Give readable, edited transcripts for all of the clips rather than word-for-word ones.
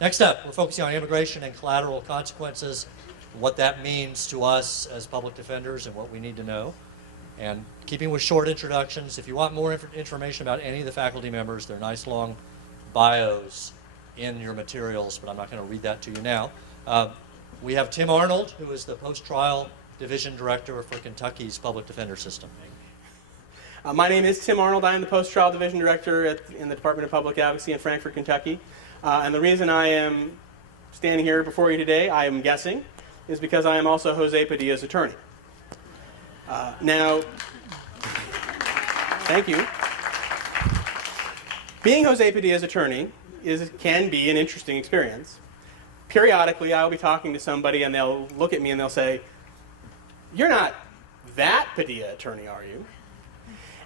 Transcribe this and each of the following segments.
Next up, we're focusing on immigration and collateral consequences, what that means to us as public defenders and what we need to know. And keeping with short introductions, if you want more information about any of the faculty members, they're nice long bios in your materials, but I'm not going to read that to you now. We have Tim Arnold, who is the post-trial division director for Kentucky's public defender system. My name is Tim Arnold. I am the post-trial division director in the Department of Public Advocacy in Frankfort, Kentucky. And the reason I am standing here before you today, I am guessing, is because I am also Jose Padilla's attorney. Now, thank you. Being Jose Padilla's attorney can be an interesting experience. Periodically, I will be talking to somebody and they'll look at me and they'll say, "You're not that Padilla attorney, are you?"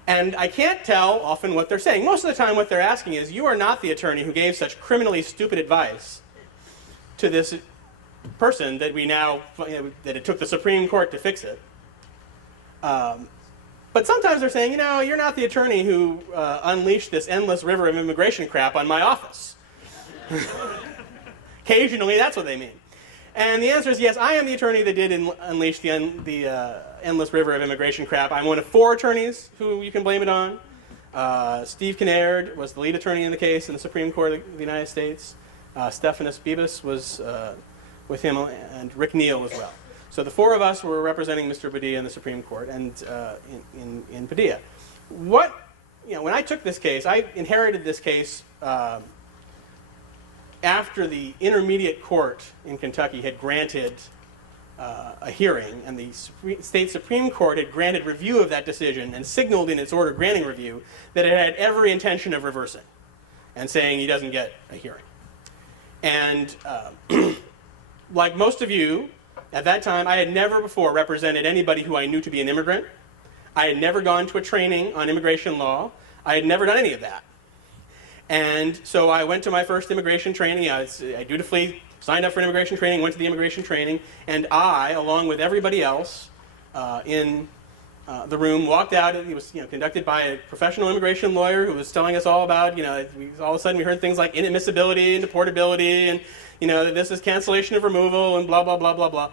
And I can't tell often what they're saying. Most of the time what they're asking is, "You are not the attorney who gave such criminally stupid advice to this person that that it took the Supreme Court to fix it." But sometimes they're saying, "You're not the attorney who unleashed this endless river of immigration crap on my office." Occasionally, that's what they mean. And the answer is yes, I am the attorney that did unleash the endless river of immigration crap. I'm one of 4 attorneys who you can blame it on. Steve Kinnaird was the lead attorney in the case in the Supreme Court of the United States. Stephanus Bibas was with him, and Rick Neal as well. So the 4 of us were representing Mr. Padilla in the Supreme Court and in Padilla. When I took this case, I inherited this case after the intermediate court in Kentucky had granted a hearing, and the state Supreme Court had granted review of that decision and signaled in its order granting review that it had every intention of reversing and saying he doesn't get a hearing. And like most of you, at that time, I had never before represented anybody who I knew to be an immigrant. I had never gone to a training on immigration law. I had never done any of that. And so I went to my first immigration training. I dutifully signed up for an immigration training, went to the immigration training, and I, along with everybody else in the room, walked out. It was conducted by a professional immigration lawyer who was telling us all about, all of a sudden we heard things like inadmissibility and deportability, and that this is cancellation of removal and blah, blah, blah, blah, blah.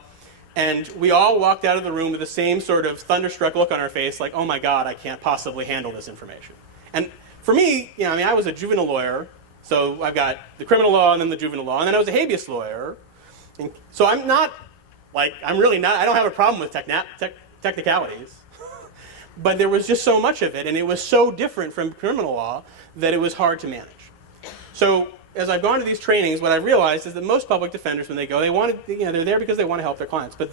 And we all walked out of the room with the same sort of thunderstruck look on our face, like, oh my God, I can't possibly handle this information. And for me, I was a juvenile lawyer, so I've got the criminal law and then the juvenile law, and then I was a habeas lawyer. And so I don't have a problem with technicalities. But there was just so much of it, and it was so different from criminal law that it was hard to manage. So as I've gone to these trainings, what I've realized is that most public defenders, when they go, they're there because they want to help their clients, but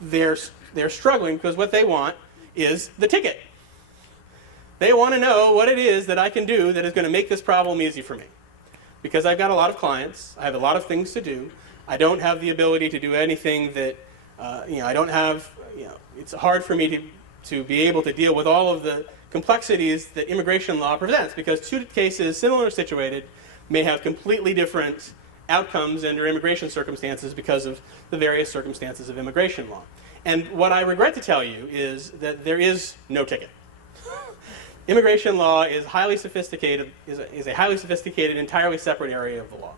they're struggling because what they want is the ticket. They want to know what it is that I can do that is going to make this problem easy for me. Because I've got a lot of clients, I have a lot of things to do, I don't have the ability to do anything that, I don't have, it's hard for me to be able to deal with all of the complexities that immigration law presents, because 2 cases similar situated may have completely different outcomes under immigration circumstances because of the various circumstances of immigration law. And what I regret to tell you is that there is no ticket. Immigration law is highly sophisticated, is a highly sophisticated, entirely separate area of the law.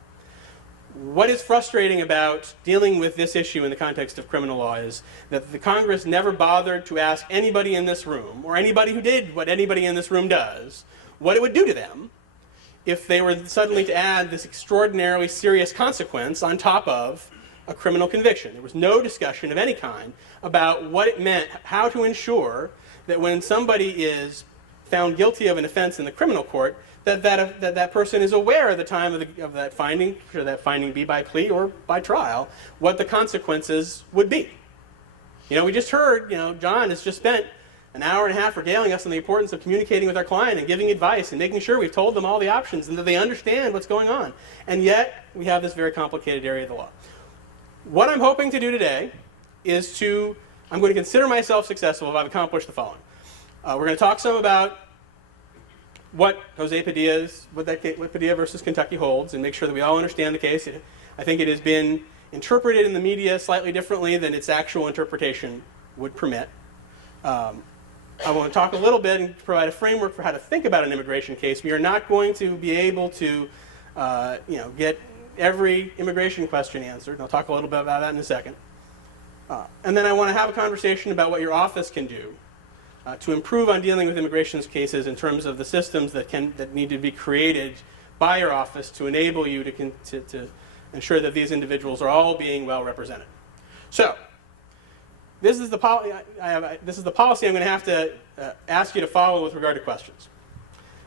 What is frustrating about dealing with this issue in the context of criminal law is that the Congress never bothered to ask anybody in this room, or anybody who did what anybody in this room does, what it would do to them if they were suddenly to add this extraordinarily serious consequence on top of a criminal conviction. There was no discussion of any kind about what it meant, how to ensure that when somebody is found guilty of an offense in the criminal court, that person is aware at the time of that finding, should that finding be by plea or by trial, what the consequences would be. We just heard, John has just spent an hour and a half regaling us on the importance of communicating with our client and giving advice and making sure we've told them all the options and that they understand what's going on. And yet, we have this very complicated area of the law. What I'm hoping to do today is I'm going to consider myself successful if I've accomplished the following. We're going to talk some about what Padilla versus Kentucky holds, and make sure that we all understand the case. I think it has been interpreted in the media slightly differently than its actual interpretation would permit. I want to talk a little bit and provide a framework for how to think about an immigration case. We are not going to be able to get every immigration question answered. And I'll talk a little bit about that in a second. And then I want to have a conversation about what your office can do to improve on dealing with immigration cases in terms of the systems that need to be created by your office to enable you to ensure that these individuals are all being well represented. So, this is the policy I'm going to have to ask you to follow with regard to questions.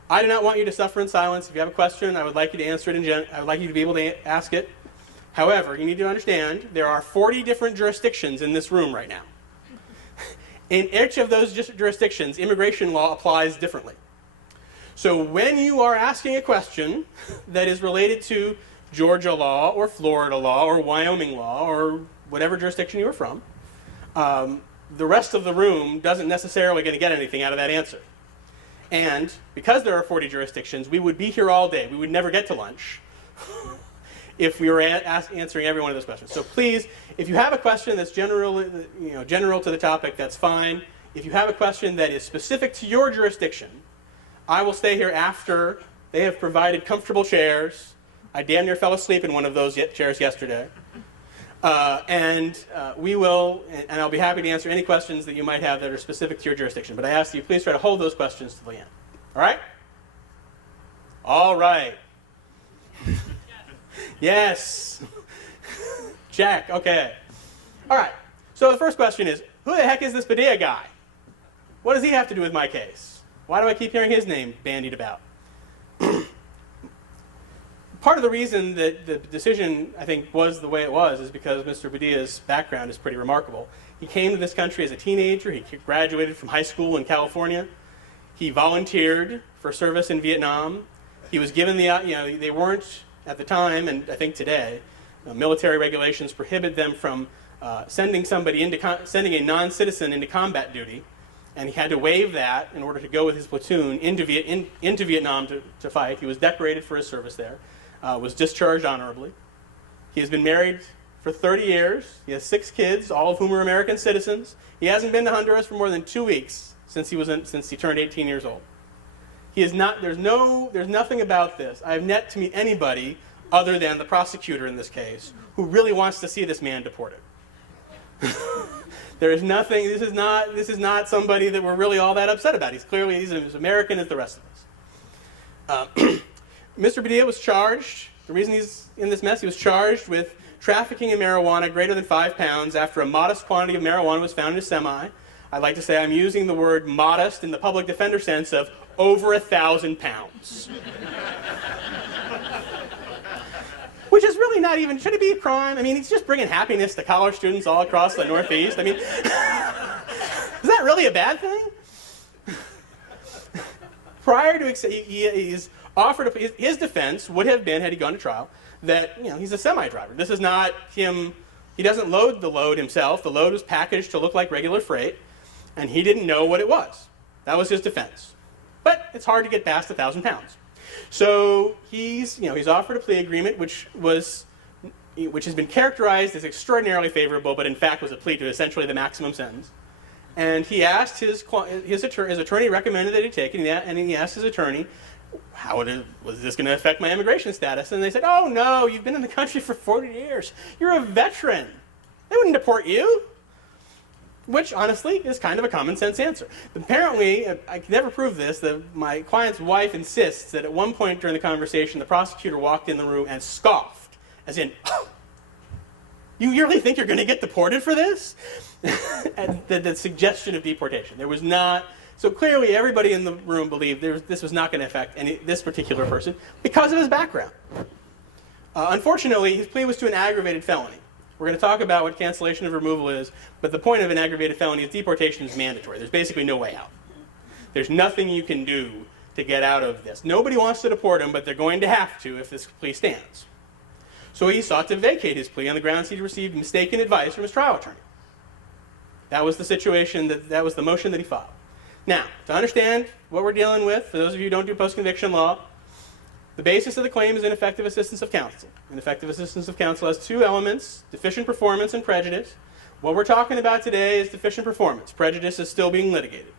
I do not want you to suffer in silence. If you have a question, I would like you to answer it I would like you to be able to ask it. However, you need to understand there are 40 different jurisdictions in this room right now. In each of those jurisdictions, immigration law applies differently. So when you are asking a question that is related to Georgia law or Florida law or Wyoming law or whatever jurisdiction you are from, the rest of the room doesn't necessarily going to get anything out of that answer. And because there are 40 jurisdictions, we would be here all day. We would never get to lunch if we were answering every one of those questions. So please, if you have a question that's general to the topic, that's fine. If you have a question that is specific to your jurisdiction, I will stay here after they have provided comfortable chairs. I damn near fell asleep in one of those chairs yesterday. And I'll be happy to answer any questions that you might have that are specific to your jurisdiction. But I ask that you please try to hold those questions to the end. All right? All right. Yes. Check. Okay. All right. So the first question is, who the heck is this Padilla guy? What does he have to do with my case? Why do I keep hearing his name bandied about? Part of the reason that the decision, I think, was the way it was is because Mr. Padilla's background is pretty remarkable. He came to this country as a teenager. He graduated from high school in California. He volunteered for service in Vietnam. He was given they weren't, at the time, and I think today, military regulations prohibit them from sending a non-citizen into combat duty, and he had to waive that in order to go with his platoon into Vietnam to fight. He was decorated for his service there, was discharged honorably. He has been married for 30 years. He has 6 kids, all of whom are American citizens. He hasn't been to Honduras for more than 2 weeks since he turned 18 years old. He is not. There's nothing about this. I have yet to meet anybody other than the prosecutor in this case who really wants to see this man deported. There is nothing. This is not somebody that we're really all that upset about. He's as American as the rest of us. Mr. Padilla was charged. The reason he's in this mess, he was charged with trafficking in marijuana greater than 5 pounds after a modest quantity of marijuana was found in a semi. I'd like to say I'm using the word modest in the public defender sense of over 1,000 pounds. Which is really not even, should it be a crime? I mean, he's just bringing happiness to college students all across the Northeast. I mean, is that really a bad thing? Prior to, he's offered, his defense would have been, had he gone to trial, that he's a semi-driver. This is not him, he doesn't load the load himself. The load was packaged to look like regular freight, and he didn't know what it was. That was his defense. But it's hard to get past 1,000 pounds. So he's offered a plea agreement which has been characterized as extraordinarily favorable, but in fact was a plea to essentially the maximum sentence. And he asked his attorney recommended that he take it, and he asked his attorney, was this going to affect my immigration status? And they said, oh no, you've been in the country for 40 years. You're a veteran. They wouldn't deport you. Which, honestly, is kind of a common sense answer. Apparently, I can never prove this, my client's wife insists that at one point during the conversation, the prosecutor walked in the room and scoffed, as in, oh, you really think you're going to get deported for this? And the suggestion of deportation. There was not, so clearly everybody in the room believed this was not going to affect this particular person because of his background. Unfortunately, his plea was to an aggravated felony. We're going to talk about what cancellation of removal is, but the point of an aggravated felony is deportation is mandatory. There's basically no way out. There's nothing you can do to get out of this. Nobody wants to deport him, but they're going to have to if this plea stands. So he sought to vacate his plea on the grounds he'd received mistaken advice from his trial attorney. That was the situation, that was the motion that he filed. Now, to understand what we're dealing with, for those of you who don't do post-conviction law, the basis of the claim is ineffective assistance of counsel. Ineffective assistance of counsel has 2 elements, deficient performance and prejudice. What we're talking about today is deficient performance. Prejudice is still being litigated.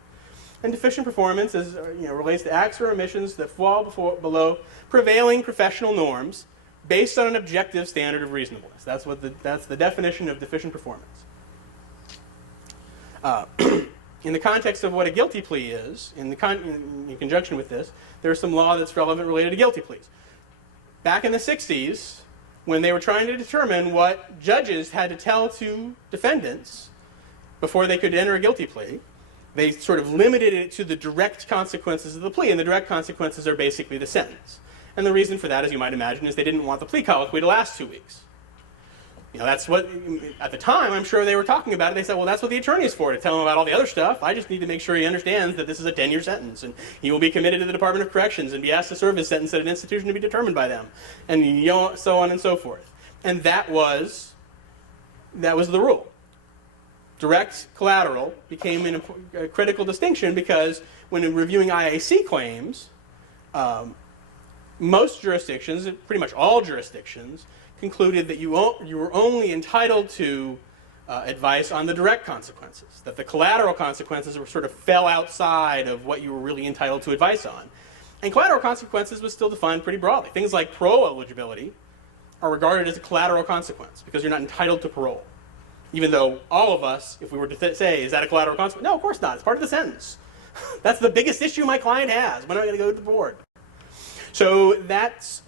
And deficient performance relates to acts or omissions that fall below prevailing professional norms based on an objective standard of reasonableness. That's the definition of deficient performance. In the context of what a guilty plea is, in conjunction with this, there's some law that's relevant related to guilty pleas. Back in the 60s, when they were trying to determine what judges had to tell to defendants before they could enter a guilty plea, they sort of limited it to the direct consequences of the plea, and the direct consequences are basically the sentence. And the reason for that, as you might imagine, is they didn't want the plea colloquy to last 2 weeks. You know, that's what, at the time, I'm sure they were talking about it. They said, well, that's what the attorney is for, to tell him about all the other stuff. I just need to make sure he understands that this is a 10-year sentence, and he will be committed to the Department of Corrections and be asked to serve his sentence at an institution to be determined by them, and so on and so forth. And that was the rule. Direct collateral became a critical distinction because when reviewing IAC claims, most jurisdictions, pretty much all jurisdictions, concluded that you were only entitled to advice on the direct consequences, that the collateral consequences were sort of fell outside of what you were really entitled to advice on. And collateral consequences was still defined pretty broadly. Things like parole eligibility are regarded as a collateral consequence because you're not entitled to parole. Even though all of us, if we were to say, is that a collateral consequence? No, of course not. It's part of the sentence. That's the biggest issue my client has. When am I going to go to the board? So that's,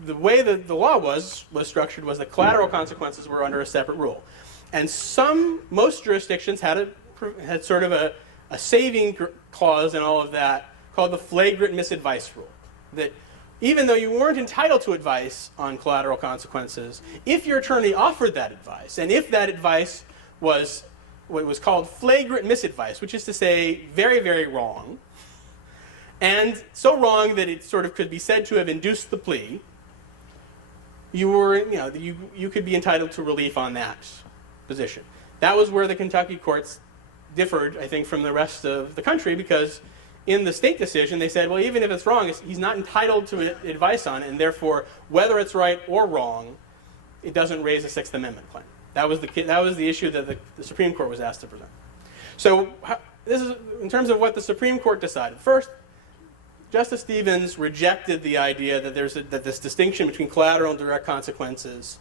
the way that the law was structured was that collateral consequences were under a separate rule. And most jurisdictions had sort of a saving clause in all of that called the flagrant misadvice rule. That even though you weren't entitled to advice on collateral consequences, if your attorney offered that advice, and if that advice was what was called flagrant misadvice, which is to say very, very wrong, and so wrong that it sort of could be said to have induced the plea, you could be entitled to relief on that position. That was where the Kentucky courts differed, I think, from the rest of the country, because in the state decision they said, well, even if it's wrong, he's not entitled to advice on it, and therefore, whether it's right or wrong, it doesn't raise a Sixth Amendment claim. That was the issue that the Supreme Court was asked to present. So this is in terms of what the Supreme Court decided. First, Justice Stevens rejected the idea that this distinction between collateral and direct consequences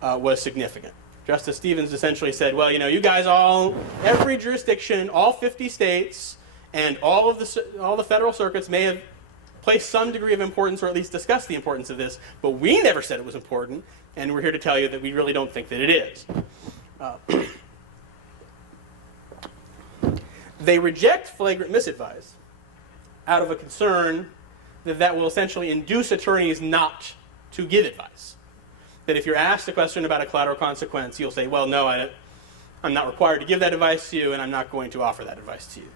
was significant. Justice Stevens essentially said, well, you guys every jurisdiction, all 50 states, and all the federal circuits may have placed some degree of importance, or at least discussed the importance of this, but we never said it was important, and we're here to tell you that we really don't think that it is. They reject flagrant misadvice out of a concern that will essentially induce attorneys not to give advice. That if you're asked a question about a collateral consequence, you'll say, well, no, I'm not required to give that advice to you, and I'm not going to offer that advice to you.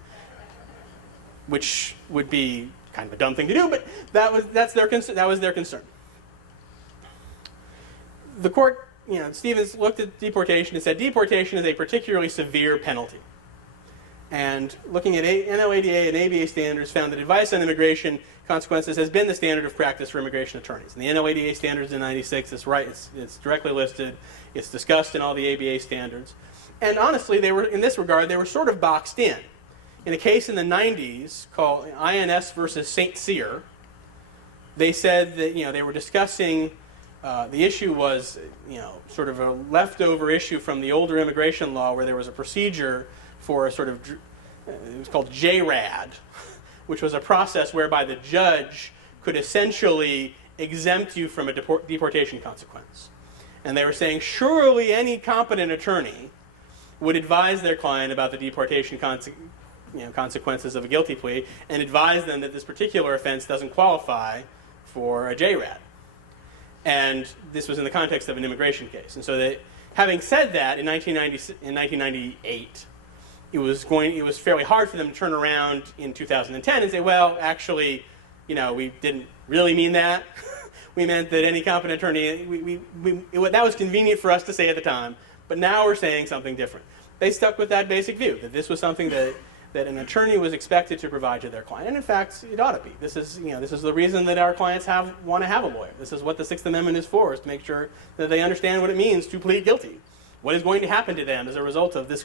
Which would be kind of a dumb thing to do, but that was their concern. The court, Stevens looked at deportation and said, deportation is a particularly severe penalty. And looking at NOADA and ABA standards found that advice on immigration consequences has been the standard of practice for immigration attorneys. And the NOADA standards in '96, it's directly listed, it's discussed in all the ABA standards. And honestly, in this regard, they were sort of boxed in. In a case in the 90s called INS versus St. Cyr, they said that they were discussing, the issue was sort of a leftover issue from the older immigration law where there was a procedure for a sort of, it was called JRAD, which was a process whereby the judge could essentially exempt you from a deportation consequence. And they were saying, surely any competent attorney would advise their client about the deportation consequences of a guilty plea and advise them that this particular offense doesn't qualify for a JRAD. And this was in the context of an immigration case. And so having said that, in 1998, it was fairly hard for them to turn around in 2010 and say, well, actually, we didn't really mean that. We meant that any competent attorney, that was convenient for us to say at the time, but now we're saying something different. They stuck with that basic view, that this was something that an attorney was expected to provide to their client. And in fact, it ought to be. This is the reason that our clients want to have a lawyer. This is what the Sixth Amendment is for, is to make sure that they understand what it means to plead guilty. What is going to happen to them as a result of this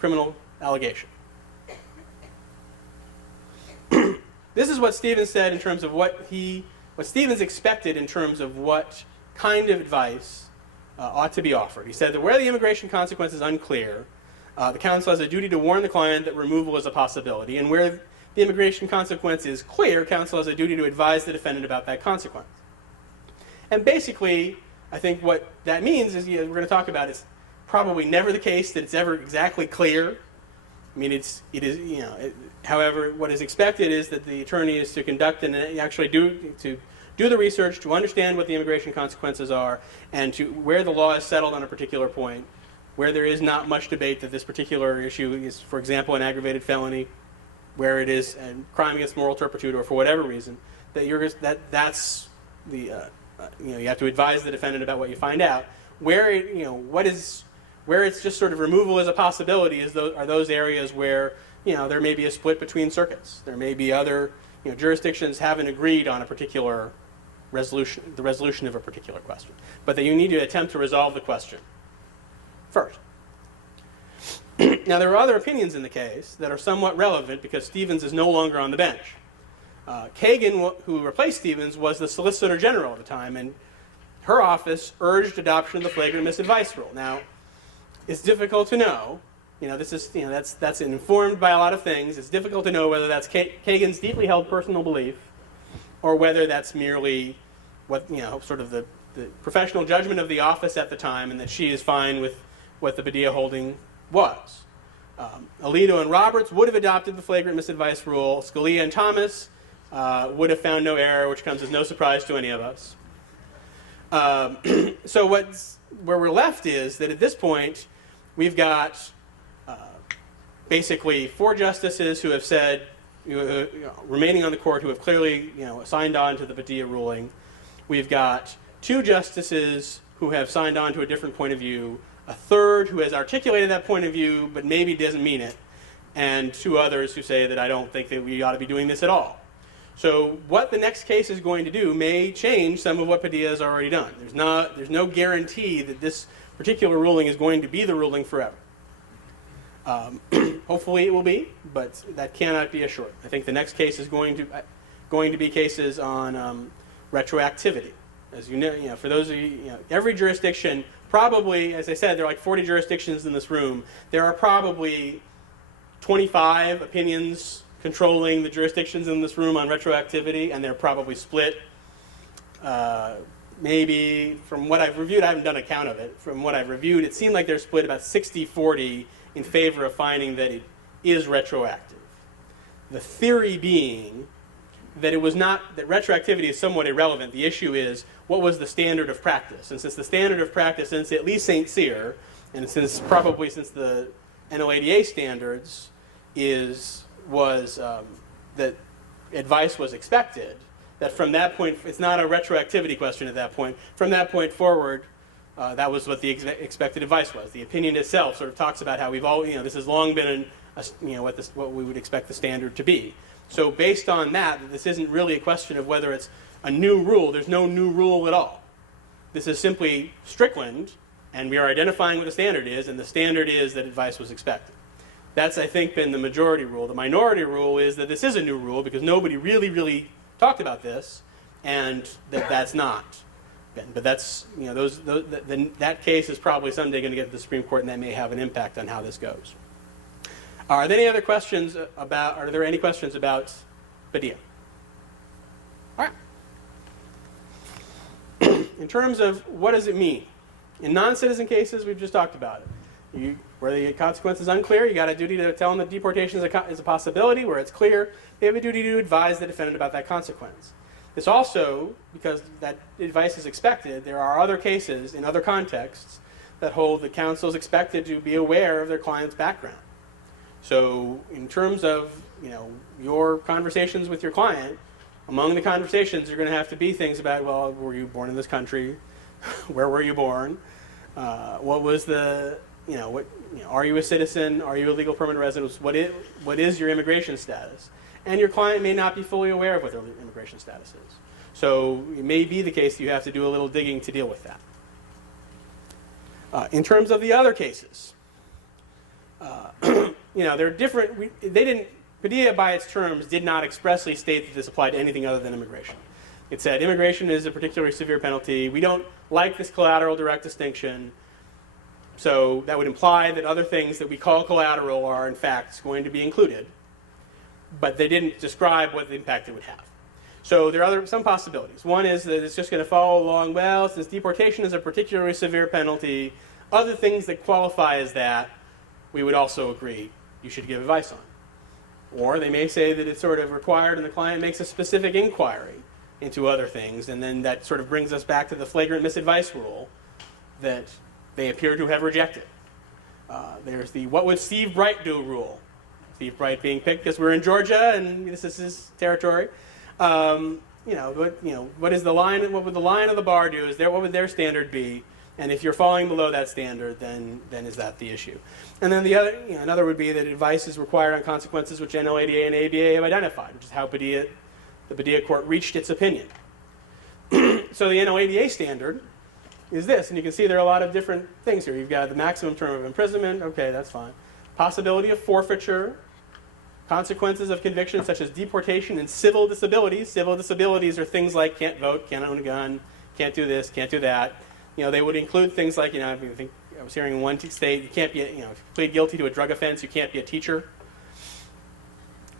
criminal allegation. This is what Stevens said in terms of what he what Stevens expected in terms of what kind of advice ought to be offered. He said that where the immigration consequence is unclear, the counsel has a duty to warn the client that removal is a possibility, and where the immigration consequence is clear, counsel has a duty to advise the defendant about that consequence. And basically, I think what that means is, we're going to talk about, it's probably never the case that it's ever exactly clear. I mean, however, what is expected is that the attorney is to conduct and actually do the research, to understand what the immigration consequences are, and to where the law is settled on a particular point, where there is not much debate that this particular issue is, for example, an aggravated felony, where it is a crime against moral turpitude, or for whatever reason, that you have to advise the defendant about what you find out. Where it's just sort of removal as a possibility are those areas where there may be a split between circuits. There may be other jurisdictions haven't agreed on a particular resolution, the resolution of a particular question, but that you need to attempt to resolve the question first. Now, there are other opinions in the case that are somewhat relevant because Stevens is no longer on the bench. Kagan, who replaced Stevens, was the Solicitor General at the time, and her office urged adoption of the flagrant misadvice rule. Now, it's difficult to know. That's informed by a lot of things. It's difficult to know whether that's Kagan's deeply held personal belief, or whether that's merely sort of the professional judgment of the office at the time, and that she is fine with what the Padilla holding was. Alito and Roberts would have adopted the flagrant misadvice rule. Scalia and Thomas would have found no error, which comes as no surprise to any of us. So where we're left is that at this point, we've got basically 4 justices who have said, remaining on the court, who have clearly signed on to the Padilla ruling. We've got 2 justices who have signed on to a different point of view, a third who has articulated that point of view but maybe doesn't mean it, and 2 others who say that I don't think that we ought to be doing this at all. So what the next case is going to do may change some of what Padilla has already done. There's no guarantee that this particular ruling is going to be the ruling forever. Hopefully it will be, but that cannot be assured. I think the next case is going to be cases on retroactivity. As you know, for those of you, every jurisdiction, probably, as I said, there are like 40 jurisdictions in this room. There are probably 25 opinions controlling the jurisdictions in this room on retroactivity, and they're probably split. Maybe, from what I've reviewed, I haven't done a count of it. From what I've reviewed, it seemed like they're split about 60-40 in favor of finding that it is retroactive. The theory being that it was not, that retroactivity is somewhat irrelevant. The issue is, what was the standard of practice? And since the standard of practice, since at least St. Cyr, and since the NLADA standards was that advice was expected, that from that point, it's not a retroactivity question at that point. From that point forward, that was what the expected advice was. The opinion itself sort of talks about how we've all, this has long been, what we would expect the standard to be. So based on that, this isn't really a question of whether it's a new rule. There's no new rule at all. This is simply Strickland, and we are identifying what the standard is, and the standard is that advice was expected. That's, I think, been the majority rule. The minority rule is that this is a new rule because nobody really talked about this, and that's not. But that's, that case is probably someday going to get to the Supreme Court, and that may have an impact on how this goes. Are there any other questions are there any questions about Padilla? All right. In terms of what does it mean? In non-citizen cases, we've just talked about it. Where the consequence is unclear, you got a duty to tell them that deportation is a possibility. Where it's clear, they have a duty to advise the defendant about that consequence. This also, because that advice is expected, there are other cases in other contexts that hold that counsel is expected to be aware of their client's background. So in terms of your conversations with your client, among the conversations are going to have to be things about, well, were you born in this country? Where were you born? What was the, are you a citizen? Are you a legal permanent resident? What is your immigration status? And your client may not be fully aware of what their immigration status is. So it may be the case that you have to do a little digging to deal with that. In terms of the other cases, they're different. Padilla, by its terms, did not expressly state that this applied to anything other than immigration. It said immigration is a particularly severe penalty. We don't like this collateral direct distinction. So that would imply that other things that we call collateral are in fact going to be included. But they didn't describe what the impact it would have. So there are some possibilities. One is that it's just going to follow along, well, since deportation is a particularly severe penalty, other things that qualify as that, we would also agree you should give advice on. Or they may say that it's sort of required and the client makes a specific inquiry into other things, and then that sort of brings us back to the flagrant misadvice rule that they appear to have rejected. There's the what would Steve Bright do rule. Steve Bright being picked because we're in Georgia and this is his territory. What is the line? What would the line of the bar do? What would their standard be? And if you're falling below that standard, then is that the issue? And then the other, another would be that advice is required on consequences which NLADA and ABA have identified, which is how the Padilla court reached its opinion. So the NLADA standard is this, and you can see there are a lot of different things here. You've got the maximum term of imprisonment. Okay, that's fine. Possibility of forfeiture. Consequences of conviction such as deportation and civil disabilities. Civil disabilities are things like can't vote, can't own a gun, can't do this, can't do that. They would include things like, I think I was hearing in one state, you can't be, if you plead guilty to a drug offense, you can't be a teacher.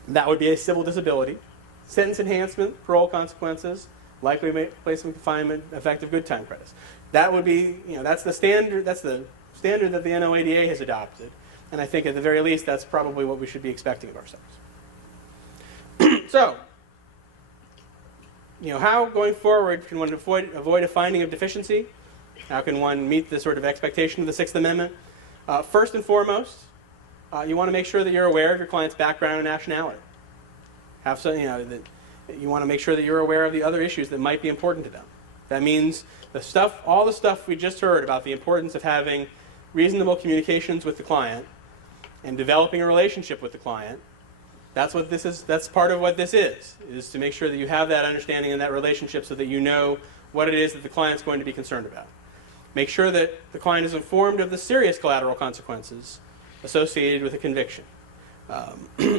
That would be a civil disability. Sentence enhancement, parole consequences, likely placement confinement, effective good time credits. That would be, that's the standard that the NOADA has adopted. And I think at the very least, that's probably what we should be expecting of ourselves. So, how going forward can one avoid a finding of deficiency? How can one meet the sort of expectation of the Sixth Amendment? First and foremost, you want to make sure that you're aware of your client's background and nationality. You want to make sure that you're aware of the other issues that might be important to them. That means all the stuff we just heard about the importance of having reasonable communications with the client and developing a relationship with the client. That's what this is. That's part of what this is to make sure that you have that understanding and that relationship so that you know what it is that the client's going to be concerned about. Make sure that the client is informed of the serious collateral consequences associated with a conviction,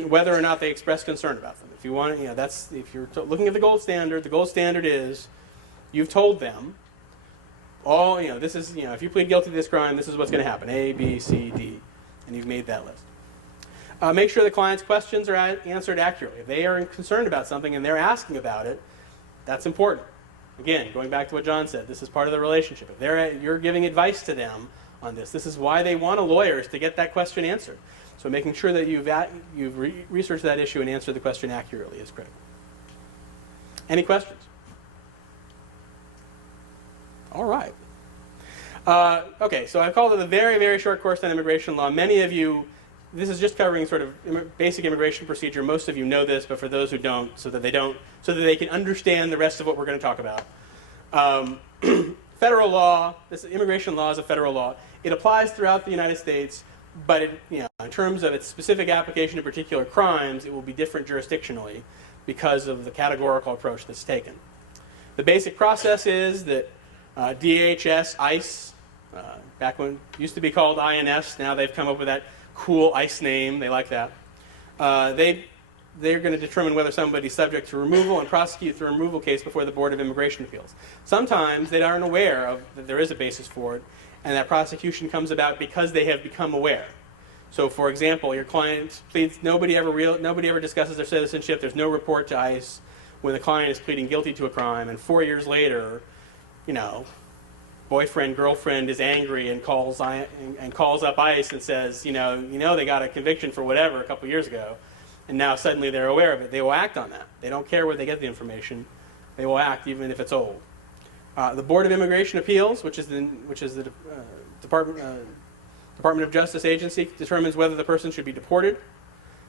whether or not they express concern about them. If you want, if you're looking at the gold standard is you've told them all. This is if you plead guilty to this crime, this is what's going to happen: A, B, C, D, and you've made that list. Make sure the client's questions are answered accurately. If they are concerned about something and they're asking about it, that's important. Again, going back to what John said, this is part of the relationship. If you're giving advice to them on this is why they want a lawyer, is to get that question answered. So making sure that you've researched that issue and answered the question accurately is critical. Any questions? All right. Okay, so I called it a very, very short course on immigration law. Many of you, this is just covering sort of basic immigration procedure. Most of you know this, but for those who don't, so that they can understand the rest of what we're going to talk about. Federal law, this immigration law is a federal law. It applies throughout the United States, but in terms of its specific application to particular crimes, it will be different jurisdictionally because of the categorical approach that's taken. The basic process is that DHS, ICE, back when it used to be called INS, now they've come up with that cool ICE name. They like that. They're going to determine whether somebody's subject to removal and prosecute the removal case before the Board of Immigration Appeals. Sometimes they aren't aware that there is a basis for it, and that prosecution comes about because they have become aware. So, for example, your client pleads, nobody ever discusses their citizenship. There's no report to ICE when the client is pleading guilty to a crime, and 4 years later, boyfriend, girlfriend is angry and calls up ICE and says, they got a conviction for whatever a couple years ago, and now suddenly they're aware of it. They will act on that. They don't care where they get the information. They will act even if it's old. The Board of Immigration Appeals, which is the Department of Justice agency, determines whether the person should be deported,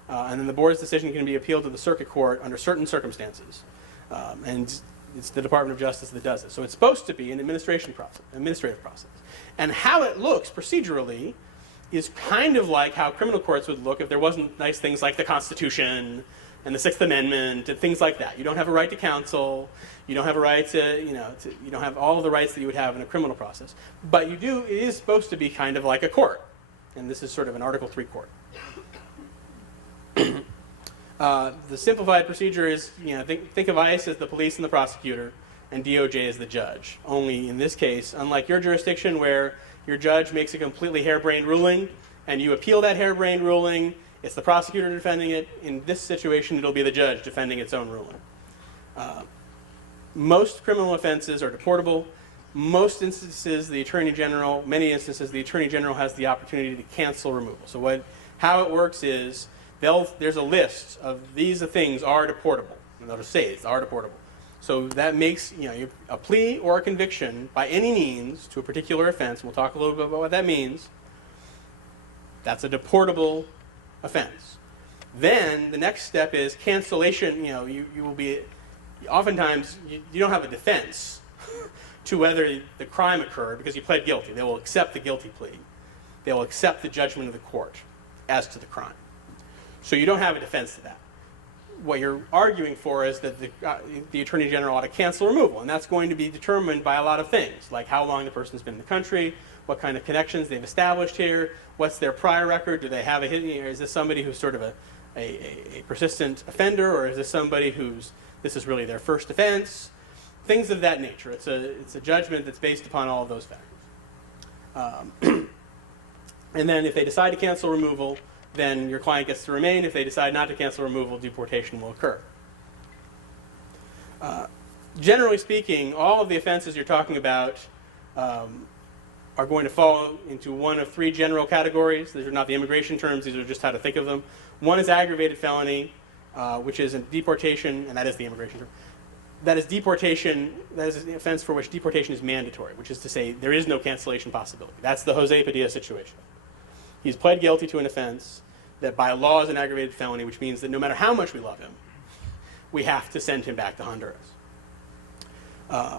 and then the board's decision can be appealed to the circuit court under certain circumstances, and it's the Department of Justice that does it. So it's supposed to be an administrative process. And how it looks procedurally is kind of like how criminal courts would look if there wasn't nice things like the Constitution and the Sixth Amendment and things like that. You don't have a right to counsel. You don't have a right to, you don't have all of the rights that you would have in a criminal process. But you do, it is supposed to be kind of like a court. And this is sort of an Article III court. The simplified procedure is, think of ICE as the police and the prosecutor, and DOJ as the judge. Only in this case, unlike your jurisdiction where your judge makes a completely harebrained ruling and you appeal that harebrained ruling, it's the prosecutor defending it. In this situation, it'll be the judge defending its own ruling. Most criminal offenses are deportable. Most instances, many instances, the Attorney General has the opportunity to cancel removal. So how it works is, there's a list of these things are deportable. And they'll just say it's are deportable. So that makes a plea or a conviction by any means to a particular offense. We'll talk a little bit about what that means. That's a deportable offense. Then the next step is cancellation. You will be oftentimes you don't have a defense to whether the crime occurred because you pled guilty. They will accept the guilty plea. They will accept the judgment of the court as to the crime. So you don't have a defense to that. What you're arguing for is that the Attorney General ought to cancel removal, and that's going to be determined by a lot of things, like how long the person's been in the country, what kind of connections they've established here, what's their prior record, do they have a history, or is this somebody who's sort of a persistent offender, or is this somebody this is really their first offense, things of that nature. It's a judgment that's based upon all of those factors. And then if they decide to cancel removal, then your client gets to remain. If they decide not to cancel removal, deportation will occur. Generally speaking, all of the offenses you're talking about are going to fall into one of three general categories. These are not the immigration terms. These are just how to think of them. One is aggravated felony, which is a deportation, and that is the immigration term. That is deportation. That is an offense for which deportation is mandatory, which is to say there is no cancellation possibility. That's the Jose Padilla situation. He's pled guilty to an offense that by law is an aggravated felony, which means that no matter how much we love him, we have to send him back to Honduras.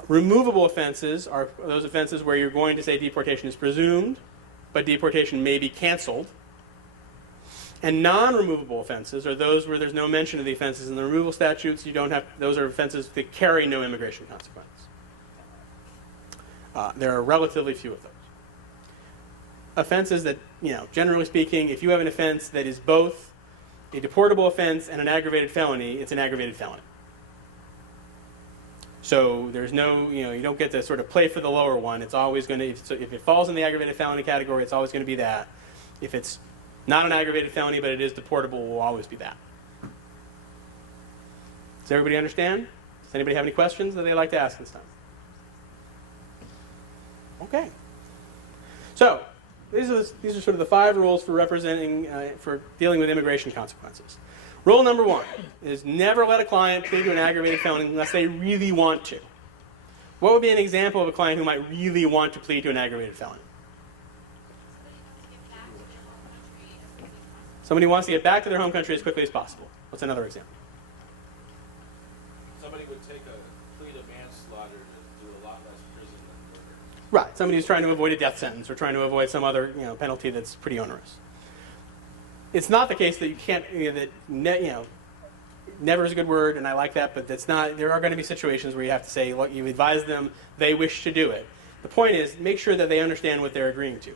Removable offenses are those offenses where you're going to say deportation is presumed, but deportation may be canceled. And non-removable offenses are those where there's no mention of the offenses in the removal statutes. Those are offenses that carry no immigration consequence. There are relatively few of those. Offenses that, generally speaking, if you have an offense that is both a deportable offense and an aggravated felony, it's an aggravated felony. So there's no, you don't get to sort of play for the lower one. It's always going to, if it falls in the aggravated felony category, it's always going to be that. If it's not an aggravated felony, but it is deportable, it will always be that. Does everybody understand? Does anybody have any questions that they'd like to ask this time? Okay. So, these are sort of the 5 rules for for dealing with immigration consequences. Rule number 1 is never let a client plead to an aggravated felony unless they really want to. What would be an example of a client who might really want to plead to an aggravated felony? Somebody wants to get back to their home country as quickly as possible. What's another example? Somebody would take a plea to manslaughter to do a lot less prison than murder. Right. Somebody who's trying to avoid a death sentence or trying to avoid some other penalty that's pretty onerous. It's not the case that you can't, never is a good word, and I like that, but that's not. There are going to be situations where you have to say, look, you advise them, they wish to do it. The point is, make sure that they understand what they're agreeing to.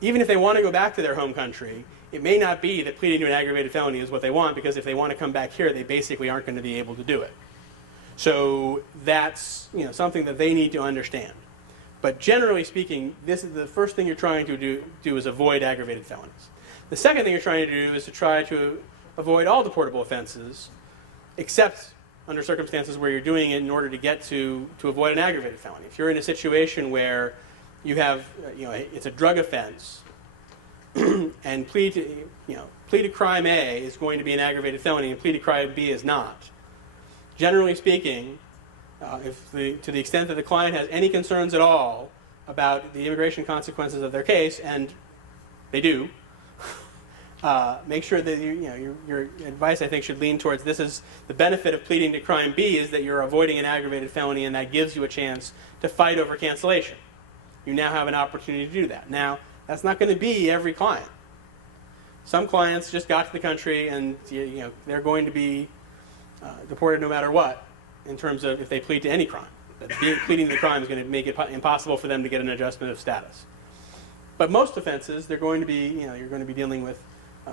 Even if they want to go back to their home country, it may not be that pleading to an aggravated felony is what they want, because if they want to come back here, they basically aren't going to be able to do it. So that's something that they need to understand. But generally speaking, this is the first thing you're trying to do is avoid aggravated felonies. The second thing you're trying to do is to try to avoid all deportable offenses, except under circumstances where you're doing it in order to get to avoid an aggravated felony. If you're in a situation where you have, it's a drug offense, and plead to crime A is going to be an aggravated felony, and plead to crime B is not. Generally speaking, to the extent that the client has any concerns at all about the immigration consequences of their case, and they do, make sure that your advice, I think, should lean towards this is the benefit of pleading to crime B is that you're avoiding an aggravated felony, and that gives you a chance to fight over cancellation. You now have an opportunity to do that. Now, that's not going to be every client. Some clients just got to the country and they're going to be deported no matter what in terms of if they plead to any crime. Pleading to the crime is going to make it impossible for them to get an adjustment of status. But most offenses, they're going to be, you're going to be dealing with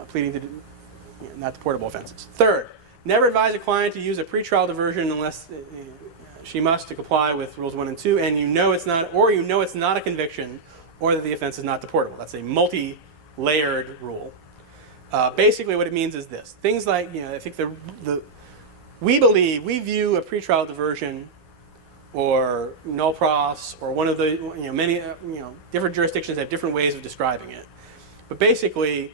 pleading to not deportable offenses. Third, Never advise a client to use a pretrial diversion unless she must to comply with rules 1 and 2, and you know it's not a conviction, or that the offense is not deportable. That's a multi-layered rule. Basically, what it means is this: things like, I think we view a pretrial diversion or null pros or one of the many different jurisdictions have different ways of describing it. But basically,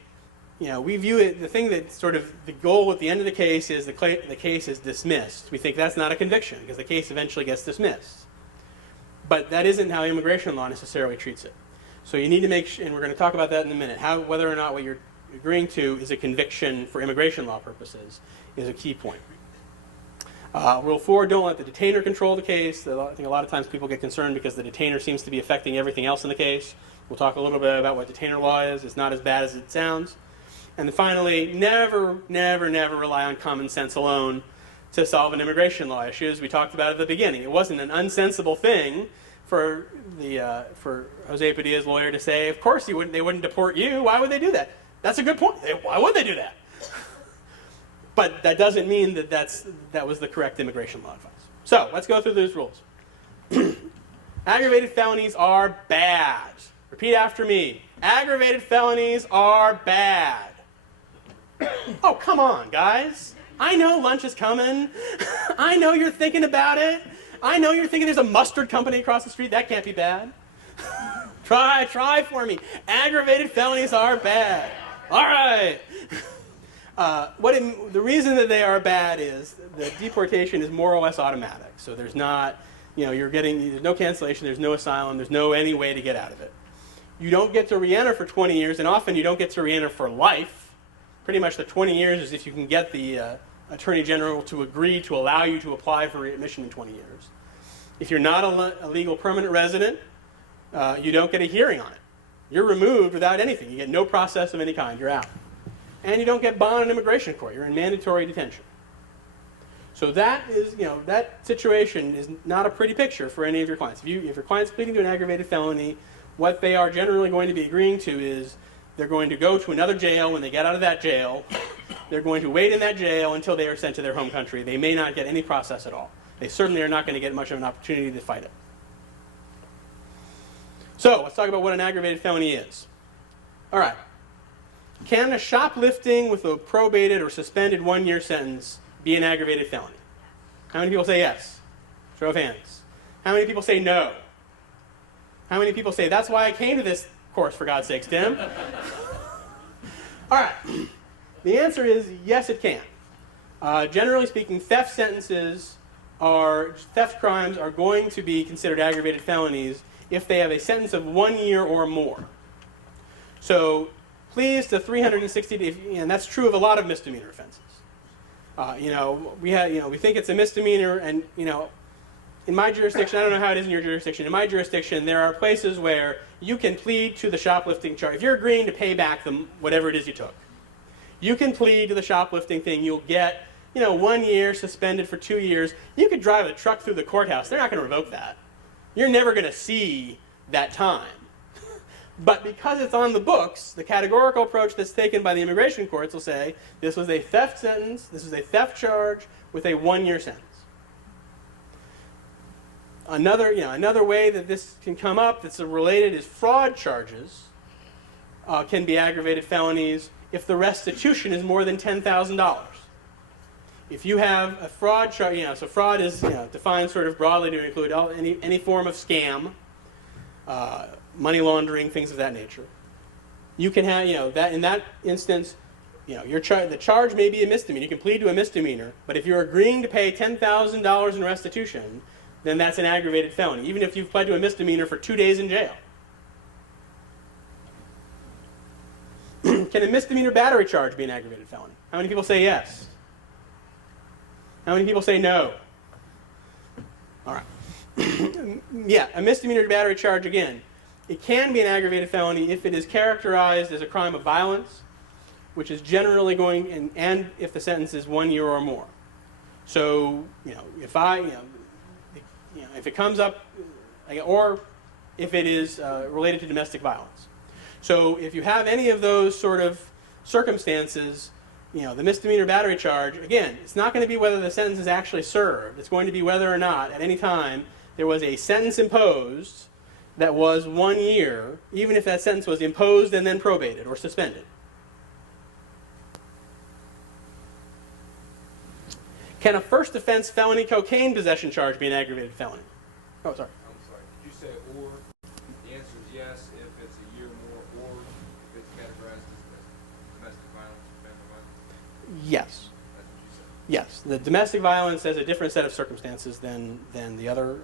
we view it, the thing that sort of the goal at the end of the case is the case is dismissed. We think that's not a conviction because the case eventually gets dismissed. But that isn't how immigration law necessarily treats it. So you need to make sure, and we're going to talk about that in a minute, whether or not what you're agreeing to is a conviction for immigration law purposes is a key point. Rule 4, don't let the detainer control the case. I think a lot of times people get concerned because the detainer seems to be affecting everything else in the case. We'll talk a little bit about what detainer law is. It's not as bad as it sounds. And then finally, never, never, never rely on common sense alone to solve an immigration law issue, as we talked about at the beginning. It wasn't an unsensible thing for Jose Padilla's lawyer to say, of course they wouldn't deport you. Why would they do that? That's a good point. Why would they do that? But that doesn't mean that was the correct immigration law advice. So let's go through those rules. Aggravated felonies are bad. Repeat after me. Aggravated felonies are bad. Oh, come on, guys. I know lunch is coming. I know you're thinking about it. I know you're thinking there's a mustard company across the street. That can't be bad. Try for me. Aggravated felonies are bad. All right. The reason that they are bad is that deportation is more or less automatic. So there's not, there's no cancellation, there's no asylum, there's no any way to get out of it. You don't get to re-enter for 20 years, and often you don't get to re-enter for life. Pretty much the 20 years is if you can get the Attorney General to agree to allow you to apply for readmission in 20 years. If you're not a legal permanent resident, you don't get a hearing on it. You're removed without anything. You get no process of any kind. You're out. And you don't get bond in immigration court. You're in mandatory detention. So that is, that situation is not a pretty picture for any of your clients. If your client's pleading to an aggravated felony, what they are generally going to be agreeing to is they're going to go to another jail when they get out of that jail. They're going to wait in that jail until they are sent to their home country. They may not get any process at all. They certainly are not going to get much of an opportunity to fight it. So let's talk about what an aggravated felony is. All right. Can a shoplifting with a probated or suspended 1-year sentence be an aggravated felony? How many people say yes? Show of hands. How many people say no? How many people say, that's why I came to this course, for God's sakes, Tim? All right. The answer is yes, it can. Generally speaking, theft crimes are going to be considered aggravated felonies if they have a sentence of 1 year or more. So pleas to 360 days, and that's true of a lot of misdemeanor offenses. We think it's a misdemeanor, and in my jurisdiction, I don't know how it is in your jurisdiction. In my jurisdiction, there are places where you can plead to the shoplifting charge. If you're agreeing to pay back whatever it is you took, you can plead to the shoplifting thing. You'll get 1 year suspended for 2 years. You could drive a truck through the courthouse. They're not going to revoke that. You're never going to see that time. But because it's on the books, the categorical approach that's taken by the immigration courts will say, this was a theft sentence, this is a theft charge with a 1-year sentence. Another way that this can come up that's related is fraud charges can be aggravated felonies if the restitution is more than $10,000. If you have a fraud charge, so fraud is defined sort of broadly to include any form of scam, money laundering, things of that nature. You can have, that in that instance, the charge may be a misdemeanor. You can plead to a misdemeanor, but if you're agreeing to pay $10,000 in restitution, then that's an aggravated felony, even if you've pled to a misdemeanor for 2 days in jail. Can a misdemeanor battery charge be an aggravated felony? How many people say yes? How many people say no? All right. Yeah, a misdemeanor battery charge, again, it can be an aggravated felony if it is characterized as a crime of violence, which is generally going, and if the sentence is 1 year or more. So, if it comes up, or if it is related to domestic violence. So if you have any of those sort of circumstances, the misdemeanor battery charge, again, it's not going to be whether the sentence is actually served. It's going to be whether or not at any time there was a sentence imposed that was 1 year, even if that sentence was imposed and then probated or suspended. Can a first offense felony cocaine possession charge be an aggravated felony? Oh, sorry. I'm sorry. Did you say or? The answer is yes if it's a year more, or if it's categorized as domestic violence or family violence. Yes. That's what you said. Yes. The domestic violence has a different set of circumstances than the other.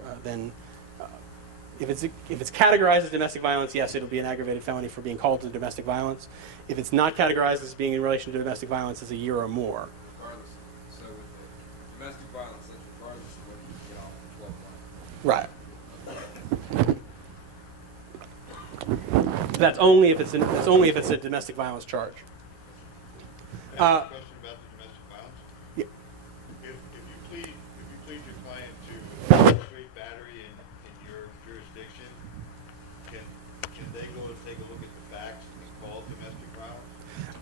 If it's categorized as domestic violence, yes, it'll be an aggravated felony for being called to domestic violence. If it's not categorized as being in relation to domestic violence, it's a year or more. Regardless. So with the domestic violence, that's regardless of whether you get off the 12 months. Right. That's only if it's a domestic violence charge. Can I ask a question about the domestic violence? Yeah. If you plead your client to straight battery in your jurisdiction, can they go and take a look at the facts and it's called domestic violence?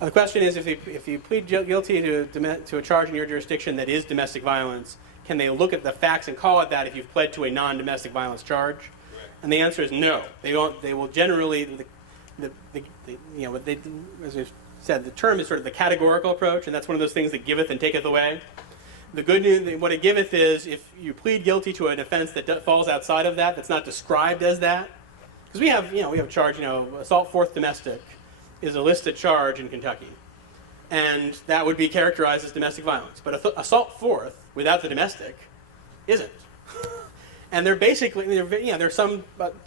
The question is, if you plead guilty to a charge in your jurisdiction that is domestic violence, can they look at the facts and call it that if you've pled to a non-domestic violence charge? Correct. And the answer is no. They won't. They will generally, as we've said, the term is sort of the categorical approach, and that's one of those things that giveth and taketh away. The good news, what it giveth is if you plead guilty to an offense that falls outside of that, that's not described as that, because we have a charge, assault fourth domestic is a listed charge in Kentucky, and that would be characterized as domestic violence. But assault fourth without the domestic isn't. And they're basically, there's some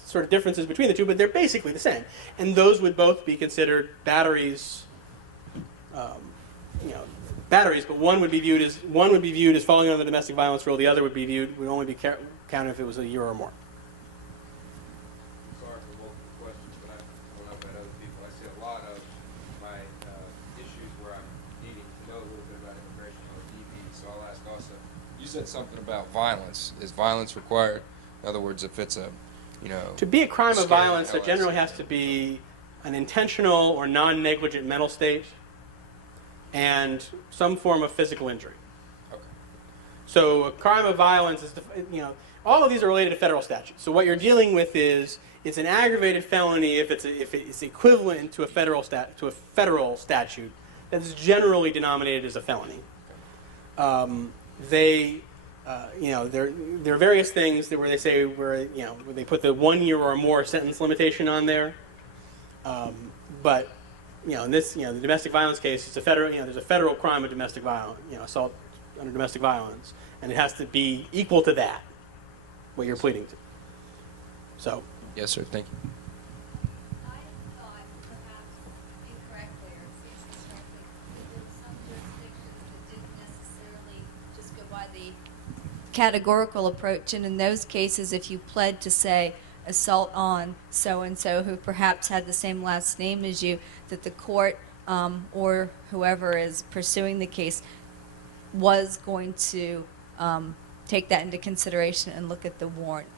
sort of differences between the two, but they're basically the same. And those would both be considered batteries. Batteries, but one would be viewed as falling under the domestic violence rule. The other would only be counted if it was a year or more. Sorry for multiple questions, but I don't know about other people. I see a lot of my issues where I'm needing to know a little bit about immigration or DV, so I'll ask also. You said something about violence. Is violence required? In other words, if it's To be a crime of Scary, violence, there generally has to be an intentional or non-negligent mental state and some form of physical injury. Okay. So a crime of violence is, all of these are related to federal statutes. So what you're dealing with is it's an aggravated felony if it's equivalent to a federal statute that's generally denominated as a felony. There are various things where they say where they put the 1 year or more sentence limitation on there, but in this the domestic violence case, it's a federal there's a federal crime of domestic violence, assault under domestic violence, and it has to be equal to that what you're pleading to. So Yes, sir. Thank you. I thought, perhaps incorrectly, or it seems incorrectly, that there were some jurisdictions that didn't necessarily just go by the categorical approach, and in those cases, if you pled to, say, assault on so-and-so who perhaps had the same last name as you, that the court or whoever is pursuing the case was going to take that into consideration and look at the warrant.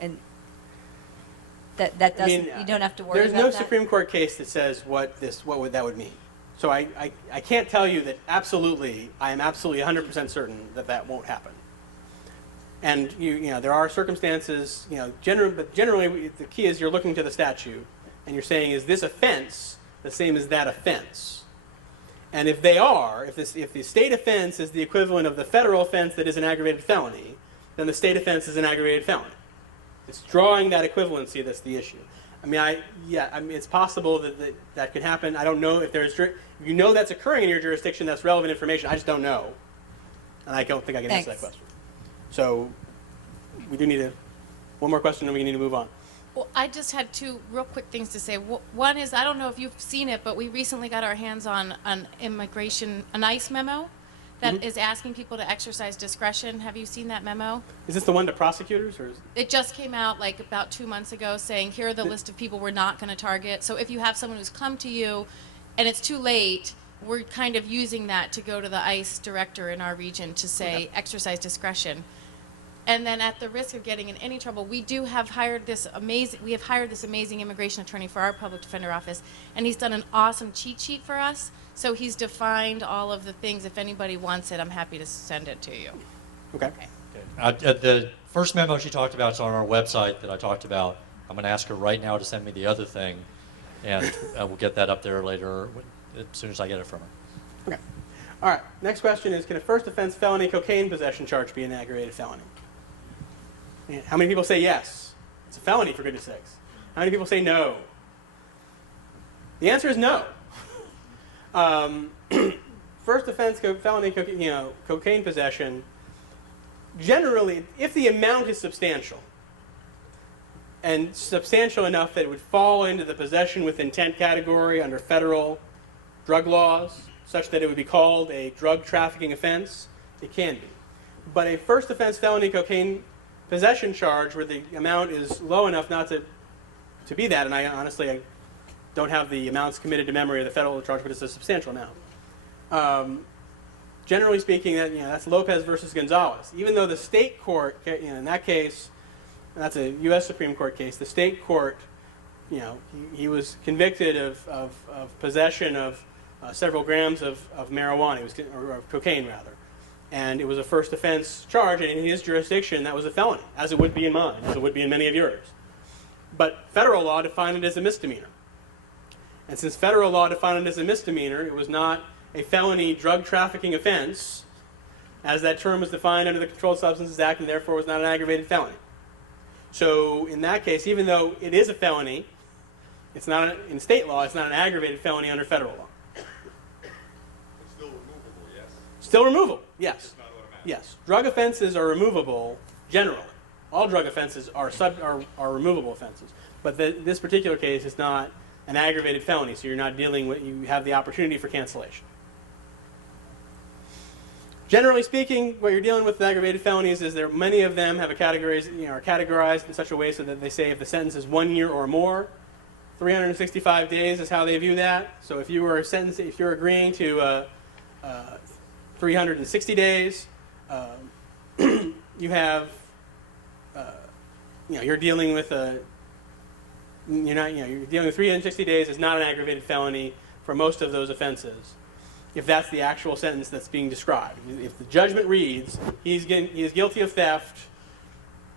And that doesn't, you don't have to worry about that? There's no Supreme Court case that says what that would mean. So I can't tell you that I am absolutely 100% certain that won't happen. And there are circumstances, but generally the key is you're looking to the statute and you're saying, is this offense the same as that offense? And if they are, if the state offense is the equivalent of the federal offense that is an aggravated felony, then the state offense is an aggravated felony. It's drawing that equivalency that's the issue. It's possible that could happen. I don't know if there's, if that's occurring in your jurisdiction, that's relevant information. I just don't know, and I don't think I can answer that question. So we do need one more question, and we need to move on. Well, I just had two real quick things to say. One is, I don't know if you've seen it, but we recently got our hands on an ICE memo that is asking people to exercise discretion. Have you seen that memo? Is this the one to prosecutors, or? It just came out like about 2 months ago saying, here are the list of people we're not going to target. So if you have someone who's come to you and it's too late, we're kind of using that to go to the ICE director in our region to say, exercise discretion. And then at the risk of getting in any trouble, we have hired this amazing immigration attorney for our public defender office, and he's done an awesome cheat sheet for us. So he's defined all of the things. If anybody wants it, I'm happy to send it to you. Okay. The first memo she talked about is on our website that I talked about. I'm going to ask her right now to send me the other thing, and we'll get that up there later as soon as I get it from her. Okay. All right. Next question is, can a first offense felony cocaine possession charge be an aggravated felony? And how many people say yes? It's a felony, for goodness sakes. How many people say no? The answer is no. First offense felony cocaine possession, generally, if the amount is substantial, and substantial enough that it would fall into the possession with intent category under federal drug laws, such that it would be called a drug trafficking offense, it can be. But a first offense felony cocaine possession charge where the amount is low enough not to be that, and I don't have the amounts committed to memory of the federal charge, but it's a substantial amount. Generally speaking, that's Lopez versus Gonzalez. Even though the state court, in that case, that's a U.S. Supreme Court case, the state court, he was convicted of possession of several grams of marijuana, or of cocaine rather. And it was a first offense charge, and in his jurisdiction, that was a felony, as it would be in mine, as it would be in many of yours. But federal law defined it as a misdemeanor. And since federal law defined it as a misdemeanor, it was not a felony drug trafficking offense, as that term was defined under the Controlled Substances Act, and therefore was not an aggravated felony. So in that case, even though it is a felony, it's not in state law, it's not an aggravated felony under federal law. It's still removable, yes? Still removable, yes. It's not automatic. Yes. Drug offenses are removable generally. All drug offenses are removable offenses. But this particular case is not an aggravated felony, so you're not dealing with, you have the opportunity for cancellation. Generally speaking, what you're dealing with aggravated felonies is there many of them have are categorized in such a way so that they say if the sentence is 1 year or more, 365 days is how they view that. So if you were sentenced, if you're agreeing to 360 days, you have you're dealing with you're dealing with 360 days is not an aggravated felony for most of those offenses, if that's the actual sentence that's being described. If the judgment reads he is guilty of theft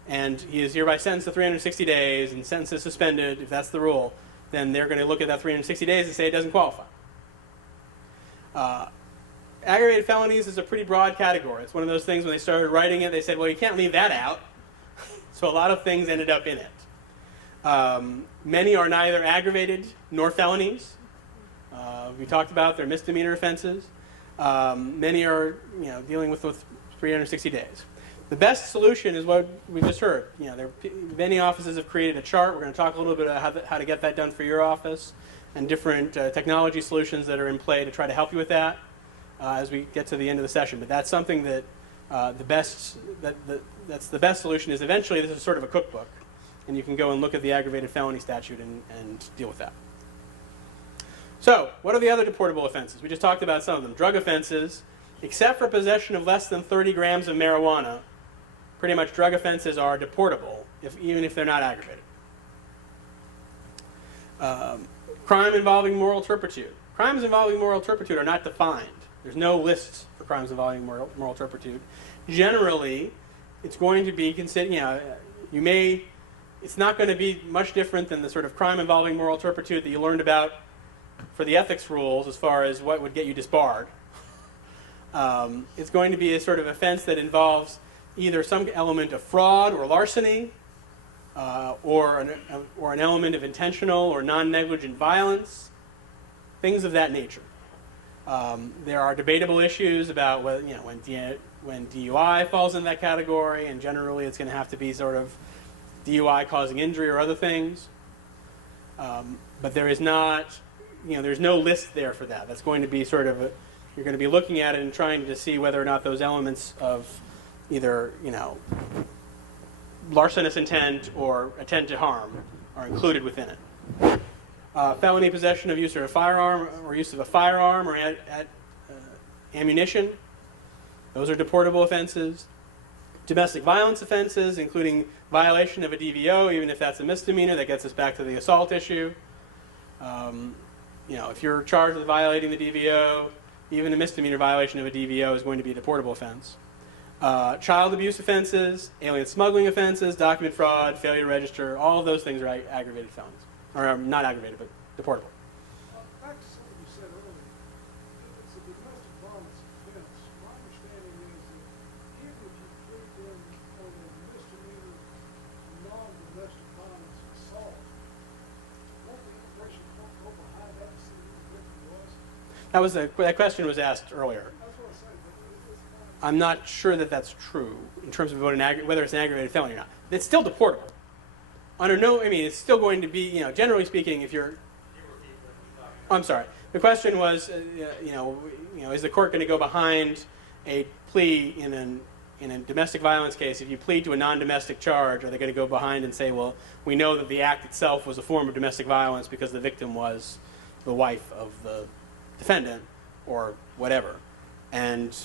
and he is hereby sentenced to 360 days and sentence is suspended, if that's the rule, then they're going to look at that 360 days and say it doesn't qualify. Aggravated felonies is a pretty broad category. It's one of those things when they started writing it, they said, well, you can't leave that out. So a lot of things ended up in it. Many are neither aggravated nor felonies. We talked about their misdemeanor offenses. Many are dealing with 360 days. The best solution is what we just heard. Many offices have created a chart. We're going to talk a little bit about how to get that done for your office, and different technology solutions that are in play to try to help you with that as we get to the end of the session. But that's something that that's the best solution. Is eventually this is sort of a cookbook, and you can go and look at the aggravated felony statute and deal with that. So, what are the other deportable offenses? We just talked about some of them. Drug offenses, except for possession of less than 30 grams of marijuana, pretty much drug offenses are deportable, even if they're not aggravated. Crime involving moral turpitude. Crimes involving moral turpitude are not defined. There's no list for crimes involving moral turpitude. Generally, it's going to be considered, it's not going to be much different than the sort of crime involving moral turpitude that you learned about for the ethics rules as far as what would get you disbarred. It's going to be a sort of offense that involves either some element of fraud or larceny, or an element of intentional or non-negligent violence, things of that nature. There are debatable issues about whether, when DUI falls in that category, and generally it's going to have to be sort of DUI causing injury or other things. But there is not, there's no list there for that. That's going to be sort of you're going to be looking at it and trying to see whether or not those elements of either, larcenous intent or intent to harm are included within it. Felony possession of use of a firearm or use of a firearm or ammunition. Those are deportable offenses. domestic violence offenses, including violation of a DVO, even if that's a misdemeanor. That gets us back to the assault issue. If you're charged with violating the DVO, even a misdemeanor violation of a DVO is going to be a deportable offense. Child abuse offenses, alien smuggling offenses, document fraud, failure to register, all of those things are aggravated felons. Or not aggravated, but deportable. Back to something you said earlier. It's a domestic violence offense. My understanding is that even if you plead in on a misdemeanor non-domestic violence assault, won't the immigration court go behind that to see who the victim was? That question was asked earlier. That's what I say, but it's kind of... I'm not sure that that's true in terms of whether it's an aggravated felony or not. It's still deportable. It's still going to be, generally speaking, if you're... I'm sorry. The question was, is the court going to go behind a plea in a domestic violence case? If you plead to a non-domestic charge, are they going to go behind and say, well, we know that the act itself was a form of domestic violence because the victim was the wife of the defendant or whatever, and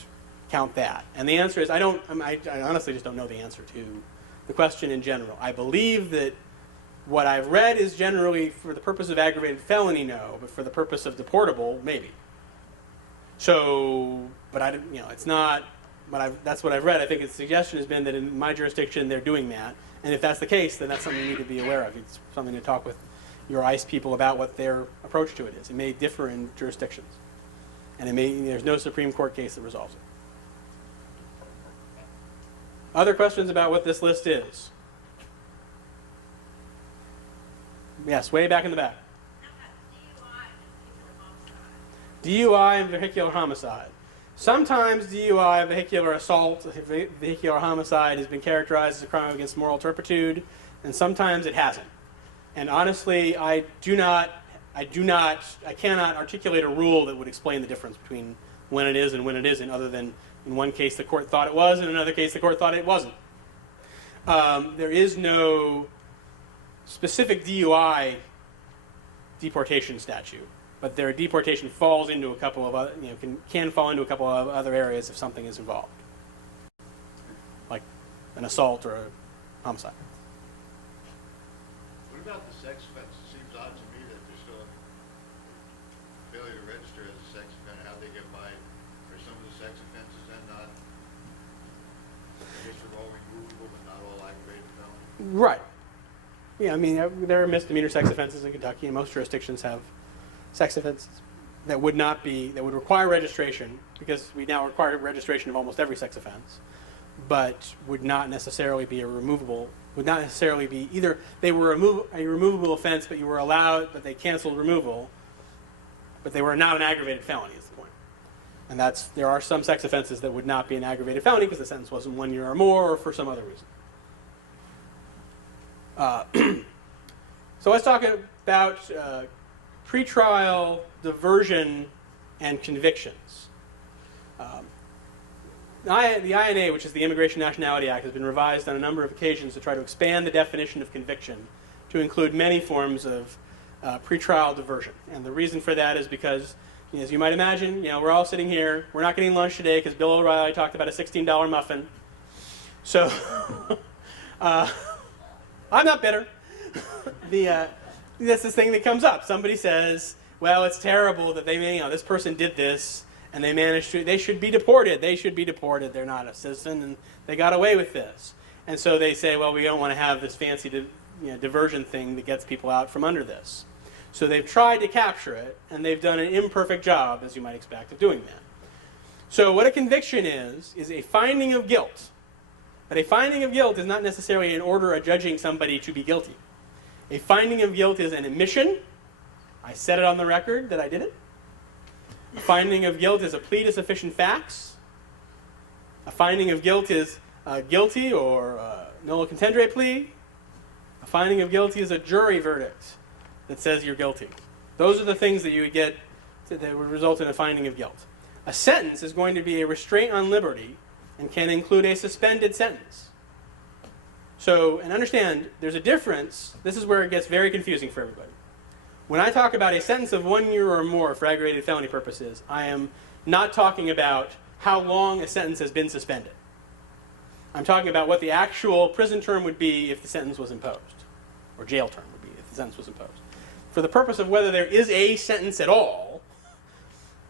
count that? And the answer is, I honestly just don't know the answer to the question in general. I believe that what I've read is generally for the purpose of aggravated felony, no, but for the purpose of deportable, maybe. So, but it's not. But that's what I've read. I think its suggestion has been that in my jurisdiction they're doing that, and if that's the case, then that's something you need to be aware of. It's something to talk with your ICE people about what their approach to it is. It may differ in jurisdictions, and there's no Supreme Court case that resolves it. Other questions about what this list is? Yes, way back in the back. DUI and vehicular homicide. Sometimes DUI, vehicular assault, vehicular homicide has been characterized as a crime against moral turpitude, and sometimes it hasn't. And honestly, I cannot articulate a rule that would explain the difference between when it is and when it isn't, other than in one case the court thought it was, and in another case the court thought it wasn't. There is no specific DUI deportation statute, but their deportation falls into a couple of other, can fall into a couple of other areas if something is involved, like an assault or a homicide. What about the sex offense? It seems odd to me that there's still failure to register as a sex offender. How they get by? Are some of the sex offenses then not? I guess they're all removable, but not all aggravated felony. Right. Yeah, there are misdemeanor sex offenses in Kentucky, and most jurisdictions have sex offenses that would require registration, because we now require registration of almost every sex offense, but would not necessarily be either they were a removable offense, but you were allowed, but they canceled removal, but they were not an aggravated felony is the point. And there are some sex offenses that would not be an aggravated felony because the sentence wasn't 1 year or more, or for some other reason. So let's talk about pretrial diversion and convictions. The INA, which is the Immigration Nationality Act, has been revised on a number of occasions to try to expand the definition of conviction to include many forms of pretrial diversion. And the reason for that is because, as you might imagine, we're all sitting here. We're not getting lunch today because Bill O'Reilly talked about a $16 muffin. So I'm not bitter. That's this thing that comes up. Somebody says, well, it's terrible that this person did this, and they should be deported. They should be deported. They're not a citizen, and they got away with this. And so they say, well, we don't want to have this fancy diversion thing that gets people out from under this. So they've tried to capture it, and they've done an imperfect job, as you might expect, of doing that. So what a conviction is a finding of guilt. But a finding of guilt is not necessarily an order adjudging somebody to be guilty. A finding of guilt is an admission. I said it on the record that I did it. A finding of guilt is a plea to sufficient facts. A finding of guilt is guilty or nolo contendere plea. A finding of guilty is a jury verdict that says you're guilty. Those are the things that you would get that would result in a finding of guilt. A sentence is going to be a restraint on liberty and can include a suspended sentence. So, and understand, there's a difference. This is where it gets very confusing for everybody. When I talk about a sentence of 1 year or more for aggravated felony purposes, I am not talking about how long a sentence has been suspended. I'm talking about what the actual prison term would be if the sentence was imposed, or jail term would be if the sentence was imposed. For the purpose of whether there is a sentence at all,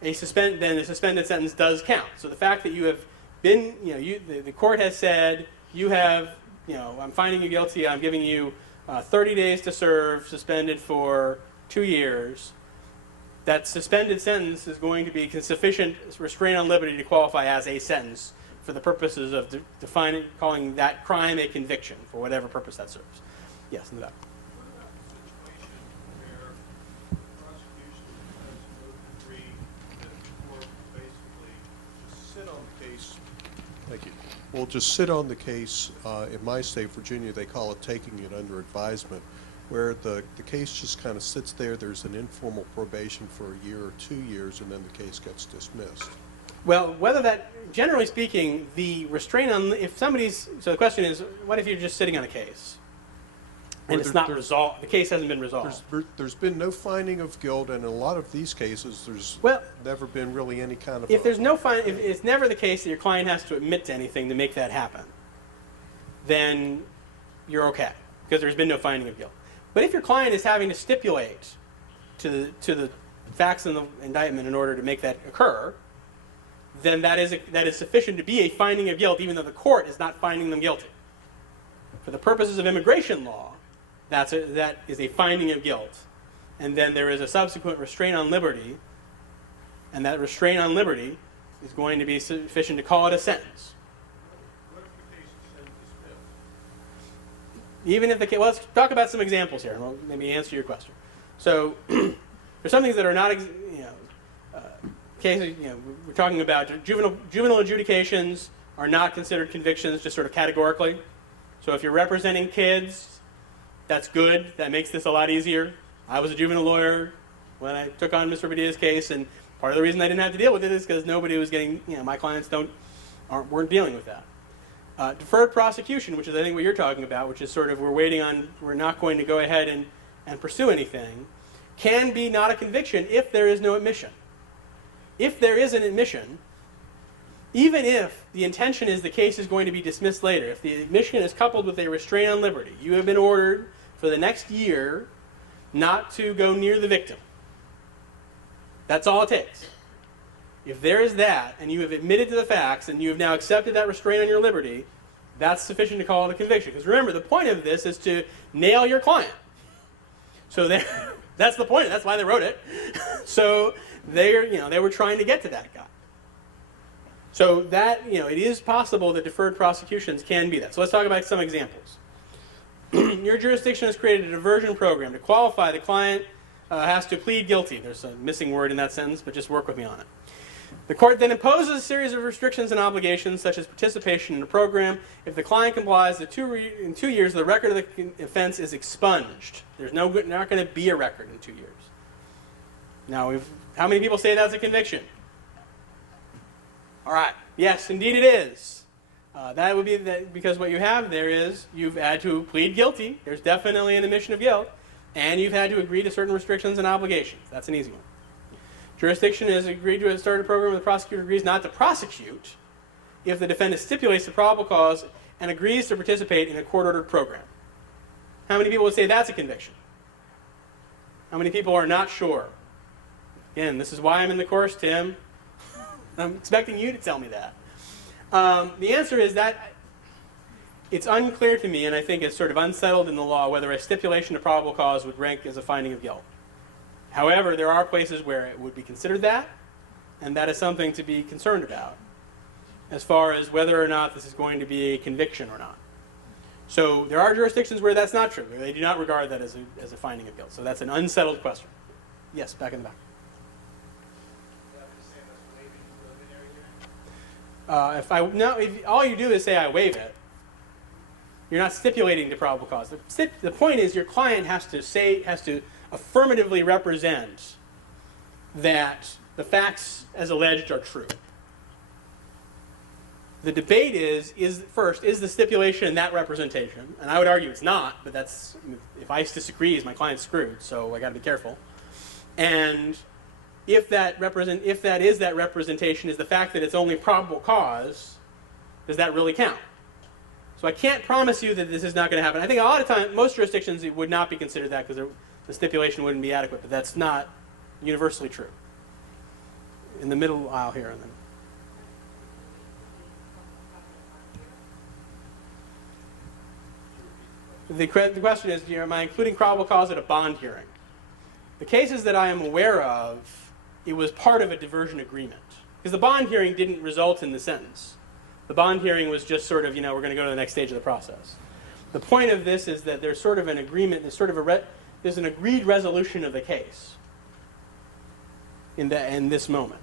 then the suspended sentence does count. So the fact that you have been, the court has said you have, I'm finding you guilty, I'm giving you 30 days to serve, suspended for 2 years. That suspended sentence is going to be sufficient restraint on liberty to qualify as a sentence for the purposes of calling that crime a conviction for whatever purpose that serves. Yes, in the back. What about the situation where the prosecution has no degree that the court basically just sit on the case? Thank you. Well, just sit on the case. In my state, Virginia, they call it taking it under advisement, where the case just kind of sits there. There's an informal probation for a year or 2 years, and then the case gets dismissed. Well, whether that, generally speaking, the restraint on, so the question is, what if you're just sitting on a case and it's not resolved, the case hasn't been resolved? There's been no finding of guilt, and in a lot of these cases, there's never been really any kind of. If there's no if it's never the case that your client has to admit to anything to make that happen, then you're okay, because there's been no finding of guilt. But if your client is having to stipulate to the facts in the indictment in order to make that occur, then that is sufficient to be a finding of guilt, even though the court is not finding them guilty. For the purposes of immigration law, that is a finding of guilt. And then there is a subsequent restraint on liberty, and that restraint on liberty is going to be sufficient to call it a sentence. What if the case is then dismissed? Even if the case, well, let's talk about some examples here, and we'll maybe answer your question. So there's some things that are not, cases, we're talking about juvenile adjudications are not considered convictions, just sort of categorically. So if you're representing kids, that's good. That makes this a lot easier. I was a juvenile lawyer when I took on Mr. Badia's case, and part of the reason I didn't have to deal with it is because nobody was getting, my clients weren't dealing with that. Deferred prosecution, which is I think what you're talking about, which is sort of we're not going to go ahead and pursue anything, can be not a conviction if there is no admission. If there is an admission, even if the intention is the case is going to be dismissed later, if the admission is coupled with a restraint on liberty, you have been ordered for the next year not to go near the victim. That's all it takes. If there is that, and you have admitted to the facts, and you have now accepted that restraint on your liberty, that's sufficient to call it a conviction. Because remember, the point of this is to nail your client. So that's the point. That's why they wrote it. So they were trying to get to that guy. So that, it is possible that deferred prosecutions can be that. So let's talk about some examples. Your jurisdiction has created a diversion program. To qualify, the client has to plead guilty. There's a missing word in that sentence, but just work with me on it. The court then imposes a series of restrictions and obligations, such as participation in the program. If the client complies, in 2 years, the record of the offense is expunged. There's not going to be a record in 2 years. Now, how many people say that's a conviction? All right. Yes, indeed it is. That would be because what you have there is you've had to plead guilty. There's definitely an admission of guilt. And you've had to agree to certain restrictions and obligations. That's an easy one. Jurisdiction has agreed to start a program where the prosecutor agrees not to prosecute if the defendant stipulates the probable cause and agrees to participate in a court-ordered program. How many people would say that's a conviction? How many people are not sure? Again, this is why I'm in the course, Tim. I'm expecting you to tell me that. The answer is that it's unclear to me, and I think it's sort of unsettled in the law, whether a stipulation of probable cause would rank as a finding of guilt. However, there are places where it would be considered that, and that is something to be concerned about as far as whether or not this is going to be a conviction or not. So there are jurisdictions where that's not true. They do not regard that as a finding of guilt. So that's an unsettled question. Yes, back in the back. If all you do is say I waive it, you're not stipulating the probable cause. The point is your client has to affirmatively represent that the facts as alleged are true. The debate is the stipulation in that representation, and I would argue it's not, but that's, if ICE disagrees, my client's screwed, so I got to be careful. And if that is that representation, is the fact that it's only probable cause, does that really count? So I can't promise you that this is not going to happen. I think a lot of times, most jurisdictions, it would not be considered that because the stipulation wouldn't be adequate, but that's not universally true. In the middle aisle here. And then. The question is, am I including probable cause at a bond hearing? The cases that I am aware of, it was part of a diversion agreement. Because the bond hearing didn't result in the sentence. The bond hearing was just sort of, we're going to go to the next stage of the process. The point of this is that there's sort of an agreement, there's an agreed resolution of the case in this moment.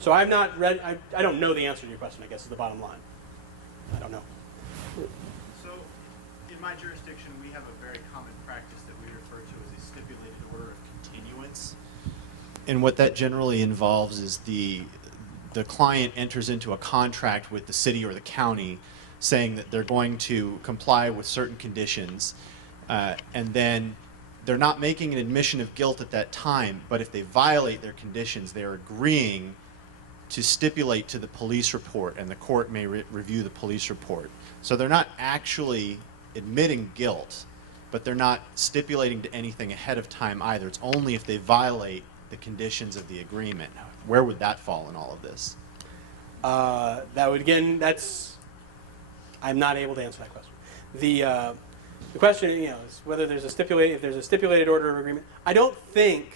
So I've not read, I don't know the answer to your question, I guess, is the bottom line. I don't know. So, in my jurisdiction, we have a very common practice that we refer to as a stipulated order of continuance. And what that generally involves is the client enters into a contract with the city or the county saying that they're going to comply with certain conditions, and then they're not making an admission of guilt at that time, but if they violate their conditions, they're agreeing to stipulate to the police report, and the court may review the police report. So they're not actually admitting guilt, but they're not stipulating to anything ahead of time either. It's only if they violate the conditions of the agreement. Where would that fall in all of this? That would, again, I'm not able to answer that question. The question, is whether if there's a stipulated order of agreement. I don't think,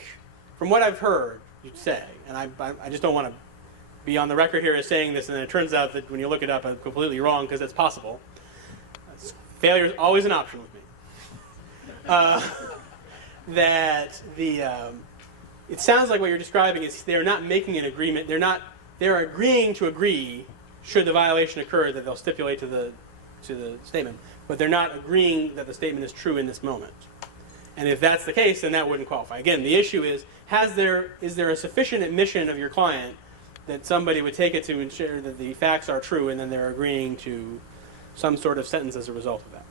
from what I've heard you say, and I just don't want to be on the record here as saying this, and then it turns out that when you look it up, I'm completely wrong, because it's possible. Failure is always an option with me. It sounds like what you're describing is they're not making an agreement. They're agreeing to agree, should the violation occur, that they'll stipulate to the statement, but they're not agreeing that the statement is true in this moment. And if that's the case, then that wouldn't qualify. Again, the issue is there a sufficient admission of your client that somebody would take it to ensure that the facts are true, and then they're agreeing to some sort of sentence as a result of that.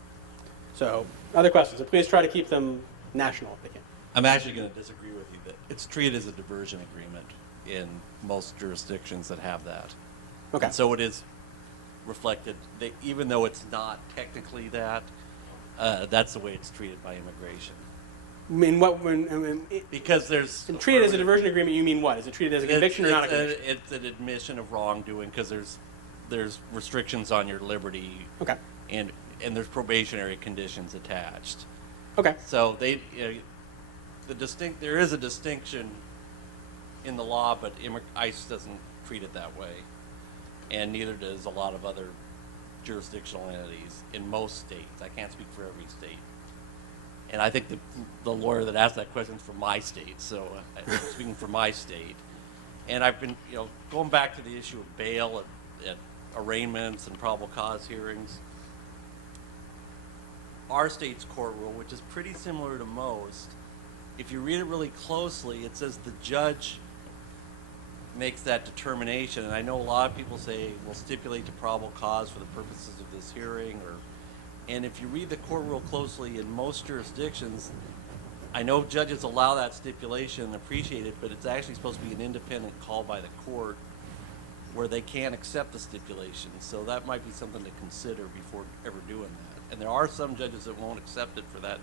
So, other questions? So please try to keep them national if they can. I'm actually going to disagree with you that it's treated as a diversion agreement in most jurisdictions that have that. Okay. And so it is reflected, that even though it's not technically that, that's the way it's treated by immigration. Because there's... Treated as a diversion agreement, you mean what? Is it treated as a conviction or not a conviction? It's an admission of wrongdoing because there's restrictions on your liberty. Okay. And there's probationary conditions attached. Okay. So there is a distinction in the law, but ICE doesn't treat it that way, and neither does a lot of other jurisdictional entities in most states. I can't speak for every state. And I think the lawyer that asked that question is from my state, so I'm speaking for my state. And I've been, going back to the issue of bail at arraignments and probable cause hearings. Our state's court rule, which is pretty similar to most, if you read it really closely, it says the judge makes that determination. And I know a lot of people say, we'll stipulate to probable cause for the purposes of this hearing, and if you read the court rule closely, in most jurisdictions, I know judges allow that stipulation and appreciate it, but it's actually supposed to be an independent call by the court where they can't accept the stipulation. So that might be something to consider before ever doing that. And there are some judges that won't accept it for that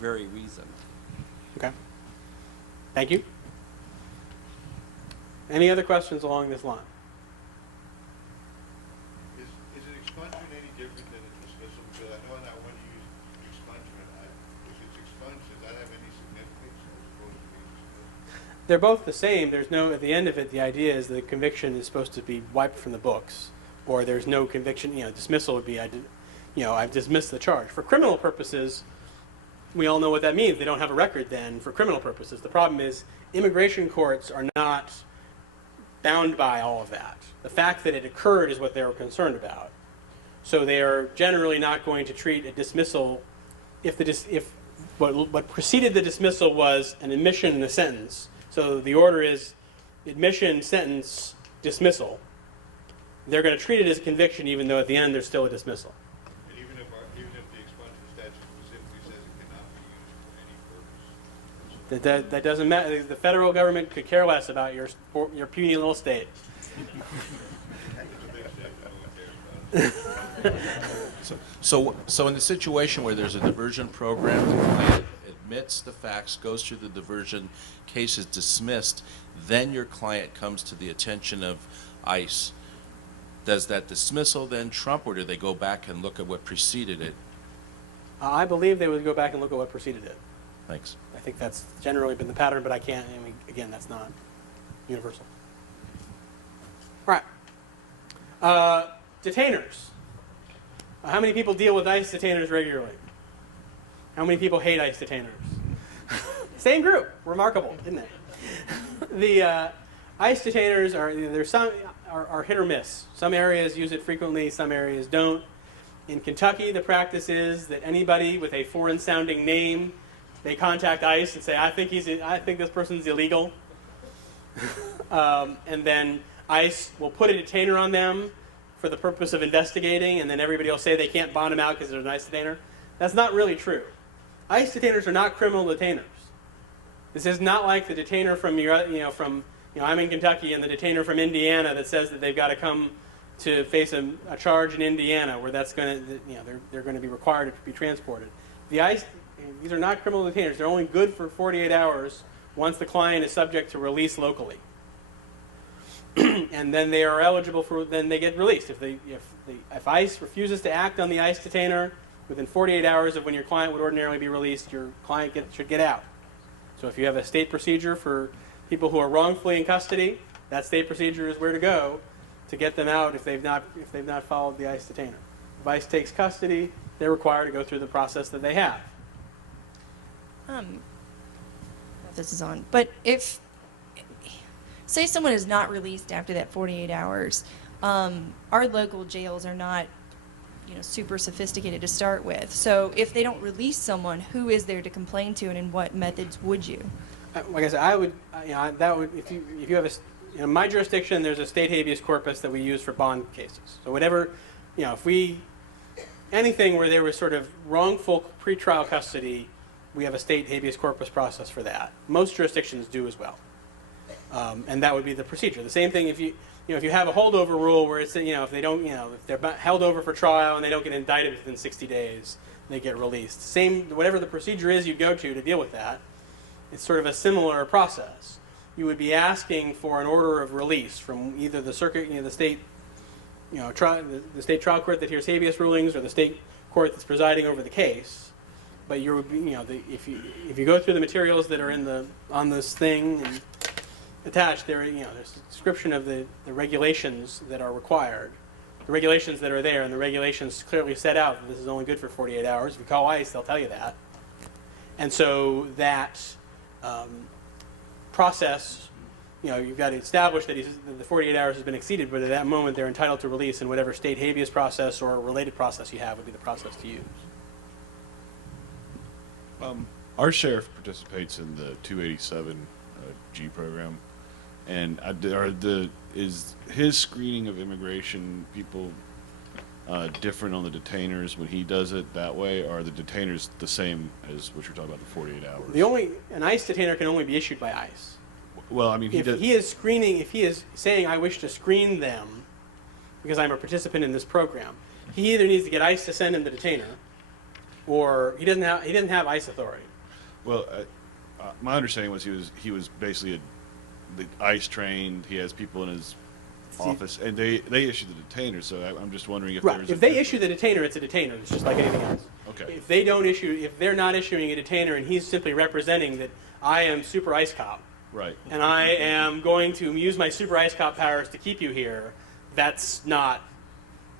very reason. Okay. Thank you. Any other questions along this line? Is an expungement any different than a dismissal? Because I know in that one you use expungement. If it's expunged, does that have any significance as opposed to being dismissed? They're both the same. There's no, at the end of it, the idea is the conviction is supposed to be wiped from the books, or there's no conviction. Dismissal would be, I've dismissed the charge. For criminal purposes, we all know what that means. They don't have a record then for criminal purposes. The problem is immigration courts are not bound by all of that. The fact that it occurred is what they were concerned about. So they are generally not going to treat a dismissal if what preceded the dismissal was an admission and a sentence. So the order is admission, sentence, dismissal. They're going to treat it as a conviction even though at the end there's still a dismissal. And even if the expungement statute specifically says it cannot be used for any purpose. That doesn't matter. The federal government could care less about your puny little state. It's a big state. No one cares about it. So in the situation where there's a diversion program, the client admits the facts, goes through the diversion, case is dismissed, then your client comes to the attention of ICE. Does that dismissal then trump, or do they go back and look at what preceded it? I believe they would go back and look at what preceded it. Thanks. I think that's generally been the pattern, but I can't, I mean, again, that's not universal. All right. Detainers. How many people deal with ICE detainers regularly? How many people hate ICE detainers? Same group. Remarkable, isn't it? The ICE detainers are hit or miss. Some areas use it frequently, some areas don't. In Kentucky, the practice is that anybody with a foreign-sounding name, they contact ICE and say, I think this person's illegal. And then ICE will put a detainer on them for the purpose of investigating, and then everybody will say they can't bond them out because they're an ICE detainer. That's not really true. ICE detainers are not criminal detainers. This is not like the detainer from I'm in Kentucky and the detainer from Indiana that says that they've got to come to face a charge in Indiana where that's going to, they're going to be required to be transported. The ICE, these are not criminal detainers. They're only good for 48 hours once the client is subject to release locally. And then they are eligible for, then they get released. If ICE refuses to act on the ICE detainer within 48 hours of when your client would ordinarily be released, your client should get out. So if you have a state procedure for people who are wrongfully in custody, that state procedure is where to go to get them out if they've not followed the ICE detainer. If ICE takes custody, they're required to go through the process that they have. I don't know if this is on, but if, say someone is not released after that 48 hours, our local jails are not, super sophisticated to start with. So if they don't release someone, who is there to complain to, and in what methods would you? Like I said, I would, that would, if you have in my jurisdiction, there's a state habeas corpus that we use for bond cases. So whatever, anything where there was sort of wrongful pretrial custody, we have a state habeas corpus process for that. Most jurisdictions do as well. And that would be the procedure. The same thing if you have a holdover rule where it's, if they don't, if they're held over for trial and they don't get indicted within 60 days, they get released. Whatever the procedure is you go to deal with that, it's sort of a similar process. You would be asking for an order of release from either the circuit, the state, the state trial court that hears habeas rulings, or the state court that's presiding over the case. But you would be, if you go through the materials that are on this thing and attached, there's a description of the regulations that are required, the regulations that are there, and the regulations clearly set out that this is only good for 48 hours. If you call ICE, they'll tell you that. And so that process, you've got to establish that the 48 hours has been exceeded, but at that moment they're entitled to release, and whatever state habeas process or related process you have would be the process to use. Our sheriff participates in the 287 G program, and is his screening of immigration people different on the detainers when he does it that way, or are the detainers the same as what you're talking about, the 48 hours? An ICE detainer can only be issued by ICE. Well, I mean, if he is saying, I wish to screen them because I'm a participant in this program, he either needs to get ICE to send him the detainer, or he doesn't have ICE authority. Well, my understanding was he was basically the ICE trained. He has people in his office, and they issue the detainer. So I'm just wondering if there's if they issue the detainer, it's a detainer. It's just like anything else. Okay. If they're not issuing a detainer, and he's simply representing that I am super ICE cop, right, and I am going to use my super ICE cop powers to keep you here, that's not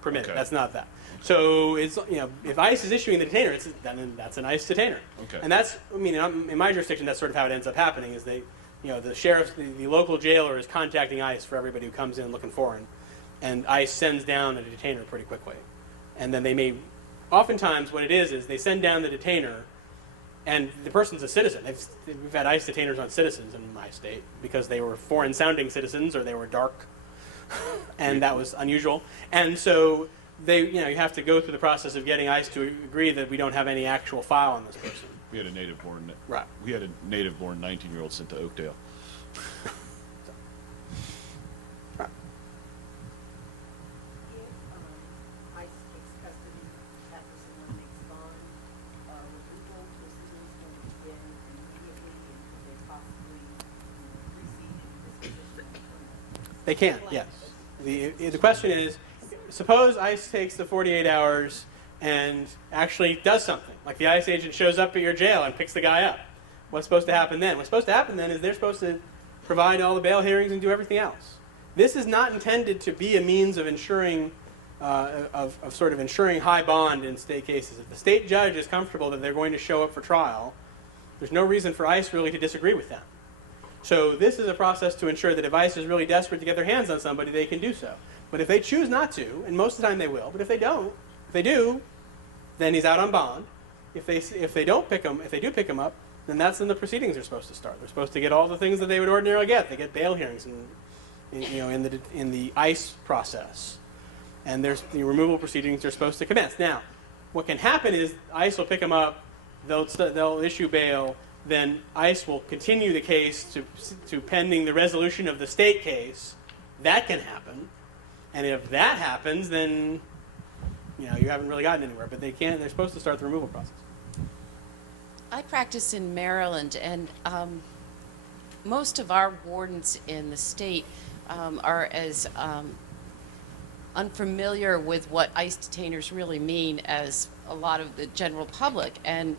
permitted. Okay. That's not that. So it's, if ICE is issuing the detainer, then that's an ICE detainer. Okay. And that's, in my jurisdiction, that's sort of how it ends up happening. Is the sheriff, the local jailer is contacting ICE for everybody who comes in looking foreign, and ICE sends down a detainer pretty quickly, and then oftentimes what it is they send down the detainer, and the person's a citizen. We've had ICE detainers on citizens in my state because they were foreign-sounding citizens or they were dark, and that was unusual, and so. You have to go through the process of getting ICE to agree that we don't have any actual file on this person. We had a native-born. Right. We had a native-born 19-year-old sent to Oakdale. Right. They can, yes. The question is, suppose ICE takes the 48 hours and actually does something. Like the ICE agent shows up at your jail and picks the guy up. What's supposed to happen then? What's supposed to happen then is they're supposed to provide all the bail hearings and do everything else. This is not intended to be a means of ensuring, sort of ensuring high bond in state cases. If the state judge is comfortable that they're going to show up for trial, there's no reason for ICE really to disagree with them. So this is a process to ensure that if ICE is really desperate to get their hands on somebody, they can do so. But if they choose not to, and most of the time they will, but if they don't, if they do, then he's out on bond. If they do pick him up, then that's when the proceedings are supposed to start. They're supposed to get all the things that they would ordinarily get. They get bail hearings in the ICE process, and there's the removal proceedings are supposed to commence. Now, what can happen is ICE will pick them up, they'll issue bail. Then ICE will continue the case to pending the resolution of the state case. That can happen, and if that happens, then you haven't really gotten anywhere. But they're supposed to start the removal process. I practice in Maryland, and most of our wardens in the state are as unfamiliar with what ICE detainers really mean as a lot of the general public. And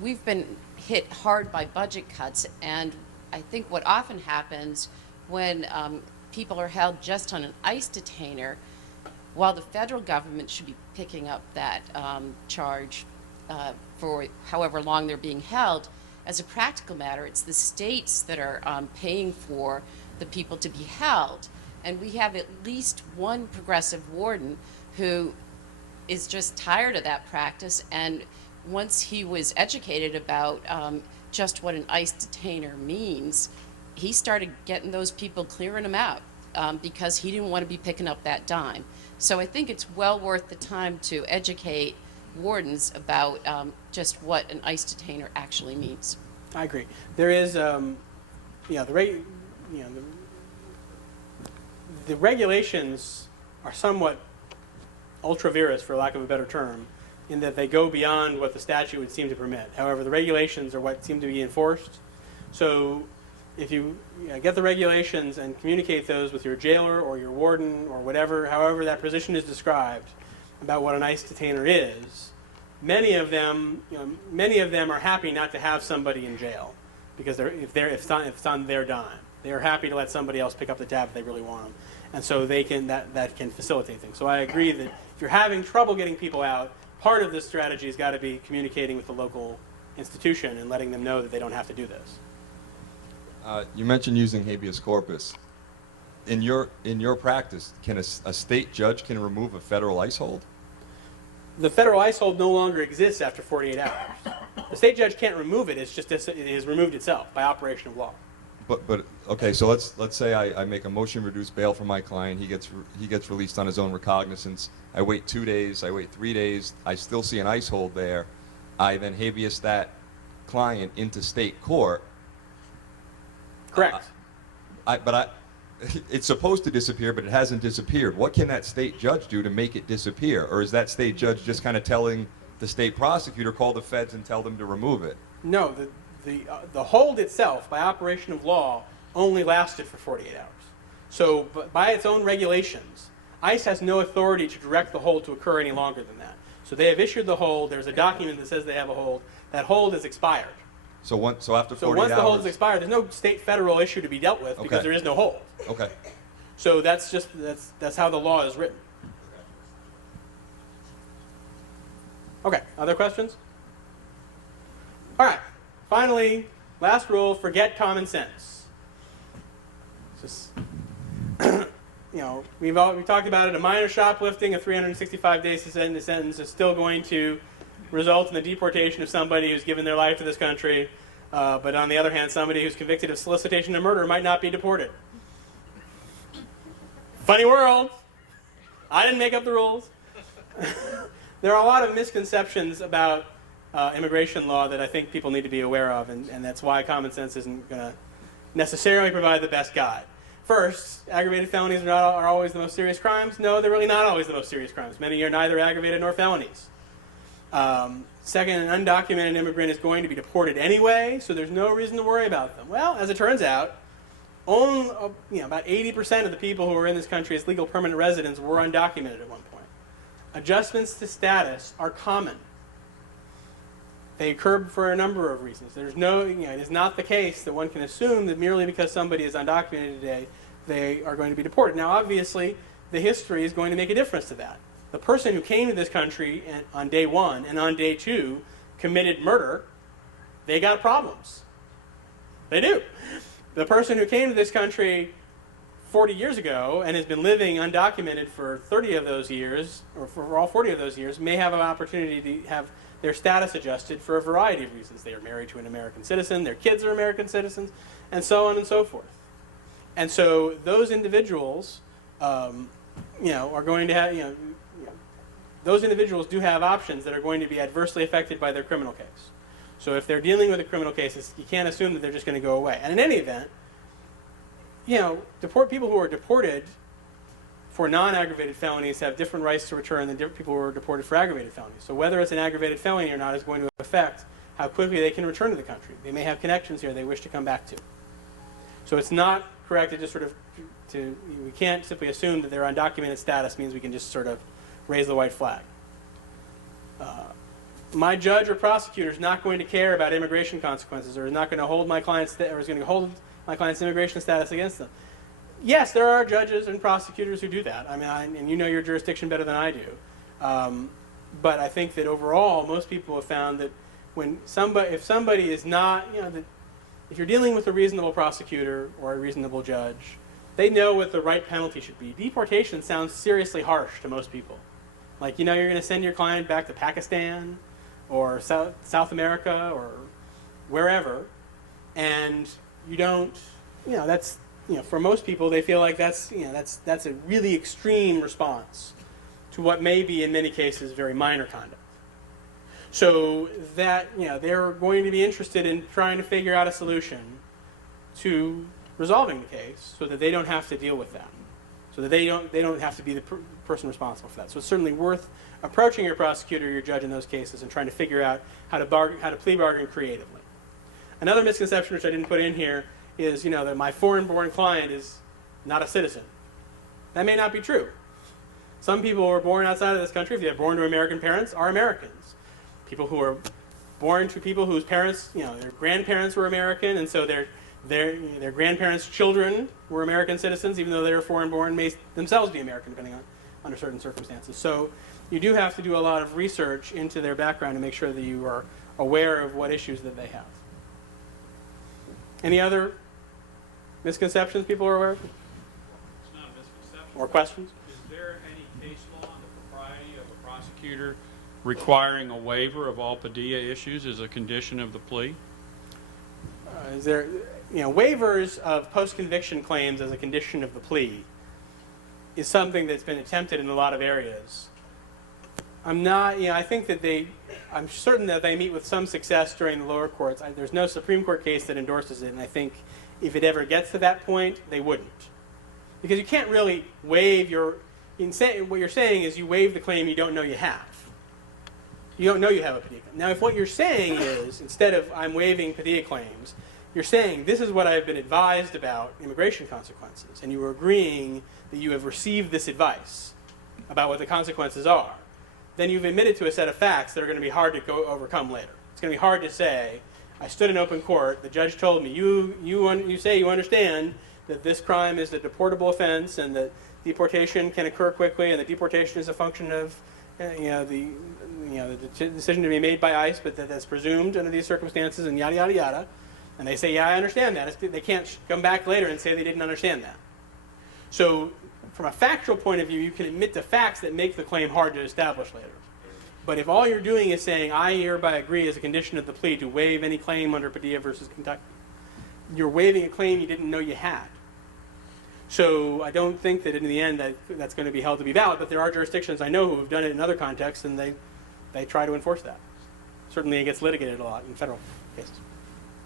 we've been hit hard by budget cuts, and I think what often happens when people are held just on an ICE detainer, while the federal government should be picking up that charge for however long they're being held, as a practical matter, it's the states that are paying for the people to be held. And we have at least one progressive warden who is just tired of that practice, and once he was educated about just what an ICE detainer means, he started getting those people, clearing them out, because he didn't want to be picking up that dime. So I think it's well worth the time to educate wardens about just what an ICE detainer actually means. I agree. There is, the regulations are somewhat ultra vires, for lack of a better term, in that they go beyond what the statute would seem to permit. However, the regulations are what seem to be enforced. So if you get the regulations and communicate those with your jailer or your warden or whatever, however that position is described, about what an ICE detainer is, many of them are happy not to have somebody in jail because if it's on their dime. They are happy to let somebody else pick up the tab if they really want them, and so that can facilitate things. So I agree that if you're having trouble getting people out, part of this strategy has got to be communicating with the local institution and letting them know that they don't have to do this. You mentioned using habeas corpus. In your practice, can a state judge remove a federal ICE hold? The federal ICE hold no longer exists after 48 hours. The state judge can't remove it. It's just it has removed itself by operation of law. But okay, so let's say I make a motion to reduce bail for my client. He gets released on his own recognizance. I wait 2 days. I wait 3 days. I still see an ICE hold there. I then habeas that client into state court. Correct. It's supposed to disappear, but it hasn't disappeared. What can that state judge do to make it disappear? Or is that state judge just kind of telling the state prosecutor, call the feds and tell them to remove it? No, the hold itself, by operation of law, only lasted for 48 hours. So by its own regulations, ICE has no authority to direct the hold to occur any longer than that. So they have issued the hold. There's a document that says they have a hold. That hold is expired. So after 48 hours... So once the hold is expired, there's no state-federal issue to be dealt with because there is no hold. Okay. So that's how the law is written. Okay, other questions? All right, finally, last rule, forget common sense. Just, we've talked about it, a minor shoplifting, a 365-day sentence is still going to result in the deportation of somebody who's given their life to this country, but on the other hand, somebody who's convicted of solicitation of murder might not be deported. Funny world. I didn't make up the rules. There are a lot of misconceptions about immigration law that I think people need to be aware of, and that's why common sense isn't going to necessarily provide the best guide. First, aggravated felonies are always the most serious crimes. No, they're really not always the most serious crimes. Many are neither aggravated nor felonies. Second, an undocumented immigrant is going to be deported anyway, so there's no reason to worry about them. Well, as it turns out, about 80% of the people who are in this country as legal permanent residents were undocumented at one point. Adjustments to status are common. They occur for a number of reasons. There's no, it is not the case that one can assume that merely because somebody is undocumented today, they are going to be deported. Now, obviously, the history is going to make a difference to that. The person who came to this country on day one and on day two committed murder, they got problems. They do. The person who came to this country 40 years ago and has been living undocumented for 30 of those years, or for all 40 of those years, may have an opportunity to have their status adjusted for a variety of reasons. They are married to an American citizen, their kids are American citizens, and so on and so forth. And so those individuals, are going to have, those individuals do have options that are going to be adversely affected by their criminal case. So if they're dealing with a criminal case, you can't assume that they're just going to go away. And in any event, people who are deported for non-aggravated felonies have different rights to return than people who are deported for aggravated felonies. So whether it's an aggravated felony or not is going to affect how quickly they can return to the country. They may have connections here they wish to come back to. So it's not correct to just we can't simply assume that their undocumented status means we can just sort of raise the white flag. My judge or prosecutor is not going to care about immigration consequences, or is not going to hold my client's immigration status against them. Yes, there are judges and prosecutors who do that. I mean, and you know your jurisdiction better than I do. But I think that overall, most people have found that if somebody is not, if you're dealing with a reasonable prosecutor or a reasonable judge, they know what the right penalty should be. Deportation sounds seriously harsh to most people. Like, you're going to send your client back to Pakistan or South America or wherever, and you don't, that's, for most people, they feel like that's a really extreme response to what may be, in many cases, very minor conduct. So that, they're going to be interested in trying to figure out a solution to resolving the case so that they don't have to deal with that, so that they don't have to be the person responsible for that. So it's certainly worth approaching your prosecutor or your judge in those cases and trying to figure out how to plea bargain creatively. Another misconception, which I didn't put in here, is that my foreign-born client is not a citizen. That may not be true. Some people who are born outside of this country, if they're born to American parents, are Americans. People who are born to people whose parents, their grandparents were American, and so their grandparents' children were American citizens, even though they were foreign-born, may themselves be American, depending on under certain circumstances. So you do have to do a lot of research into their background to make sure that you are aware of what issues that they have. Any other misconceptions people are aware of? It's not a misconception. Or questions? Is there any case law on the propriety of a prosecutor requiring a waiver of all Padilla issues as a condition of the plea? Is there, waivers of post-conviction claims as a condition of the plea is something that's been attempted in a lot of areas. I think that I'm certain that they meet with some success during the lower courts. There's no Supreme Court case that endorses it, and I think if it ever gets to that point, they wouldn't. Because you can't really waive what you're saying is you waive the claim you don't know you have. You don't know you have a Padilla claim. Now, if what you're saying is, instead of I'm waiving Padilla claims, you're saying this is what I've been advised about immigration consequences, and you are agreeing that you have received this advice about what the consequences are, then you've admitted to a set of facts that are going to be hard to overcome later. It's going to be hard to say, I stood in open court, the judge told me, you say you understand that this crime is a deportable offense and that deportation can occur quickly and that deportation is a function of the decision to be made by ICE, but that's presumed under these circumstances and yada, yada, yada. And they say, yeah, I understand that. They can't come back later and say they didn't understand that. So from a factual point of view, you can admit to facts that make the claim hard to establish later. But if all you're doing is saying, I hereby agree as a condition of the plea to waive any claim under Padilla versus Kentucky, you're waiving a claim you didn't know you had. So I don't think that in the end that's going to be held to be valid, but there are jurisdictions I know who have done it in other contexts, and they try to enforce that. Certainly it gets litigated a lot in federal cases.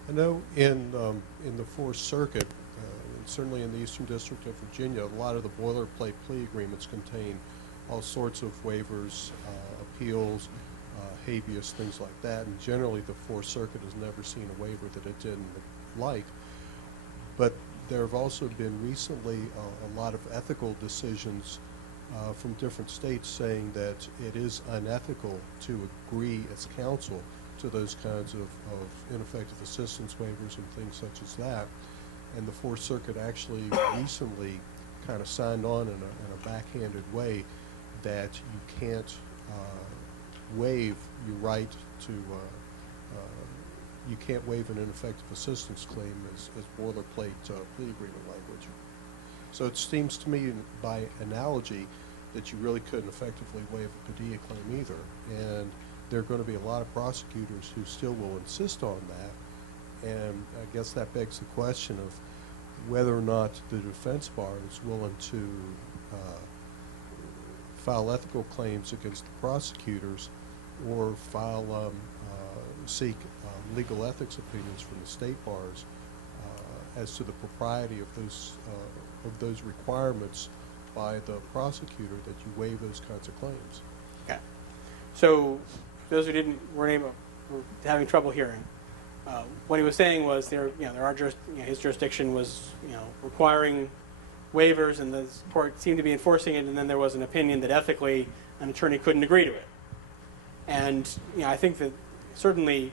I know in the Fourth Circuit, and certainly in the Eastern District of Virginia, a lot of the boilerplate plea agreements contain all sorts of waivers, appeals, habeas, things like that. And generally, the Fourth Circuit has never seen a waiver that it didn't like. But there have also been recently a lot of ethical decisions from different states saying that it is unethical to agree as counsel to those kinds of ineffective assistance waivers and things such as that. And the Fourth Circuit actually recently kind of signed on in a backhanded way that you can't waive your right to, you can't waive an ineffective assistance claim as boilerplate plea agreement language. So it seems to me, by analogy, that you really couldn't effectively waive a Padilla claim either. And there are going to be a lot of prosecutors who still will insist on that. And I guess that begs the question of whether or not the defense bar is willing to file ethical claims against the prosecutors or file, seek legal ethics opinions from the state bars as to the propriety of those requirements by the prosecutor that you waive those kinds of claims. Okay. So, for those who were having trouble hearing, what he was saying was his jurisdiction was requiring waivers, and the court seemed to be enforcing it, and then there was an opinion that ethically an attorney couldn't agree to it. And I think that certainly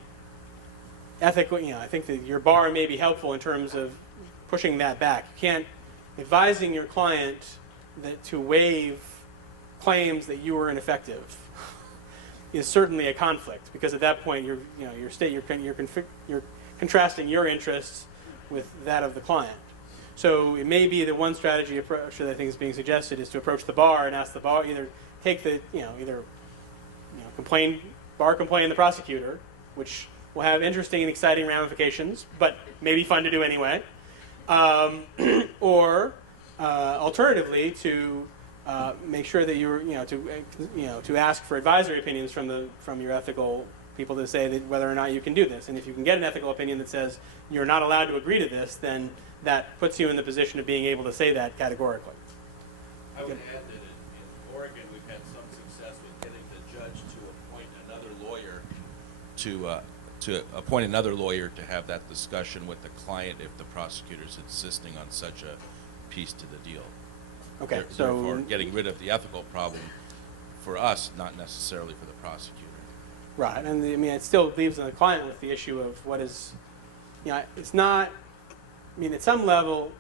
ethically, I think that your bar may be helpful in terms of pushing that back. You can't advising your client to waive claims that you were ineffective is certainly a conflict, because at that point you're contrasting your interests with that of the client. So it may be that one strategy approach that I think is being suggested is to approach the bar and ask the bar either take the complain the prosecutor, which will have interesting and exciting ramifications, but may be fun to do anyway, or alternatively to make sure that to ask for advisory opinions from your ethical people to say that whether or not you can do this. And if you can get an ethical opinion that says you're not allowed to agree to this, then that puts you in the position of being able to say that categorically. I would add that in Oregon we've had some success with getting the judge to appoint another lawyer to have that discussion with the client if the prosecutor's insisting on such a piece to the deal. Okay, Therefore, getting rid of the ethical problem for us, not necessarily for the prosecutor. Right, and it still leaves the client with the issue of what is, it's not. At some level,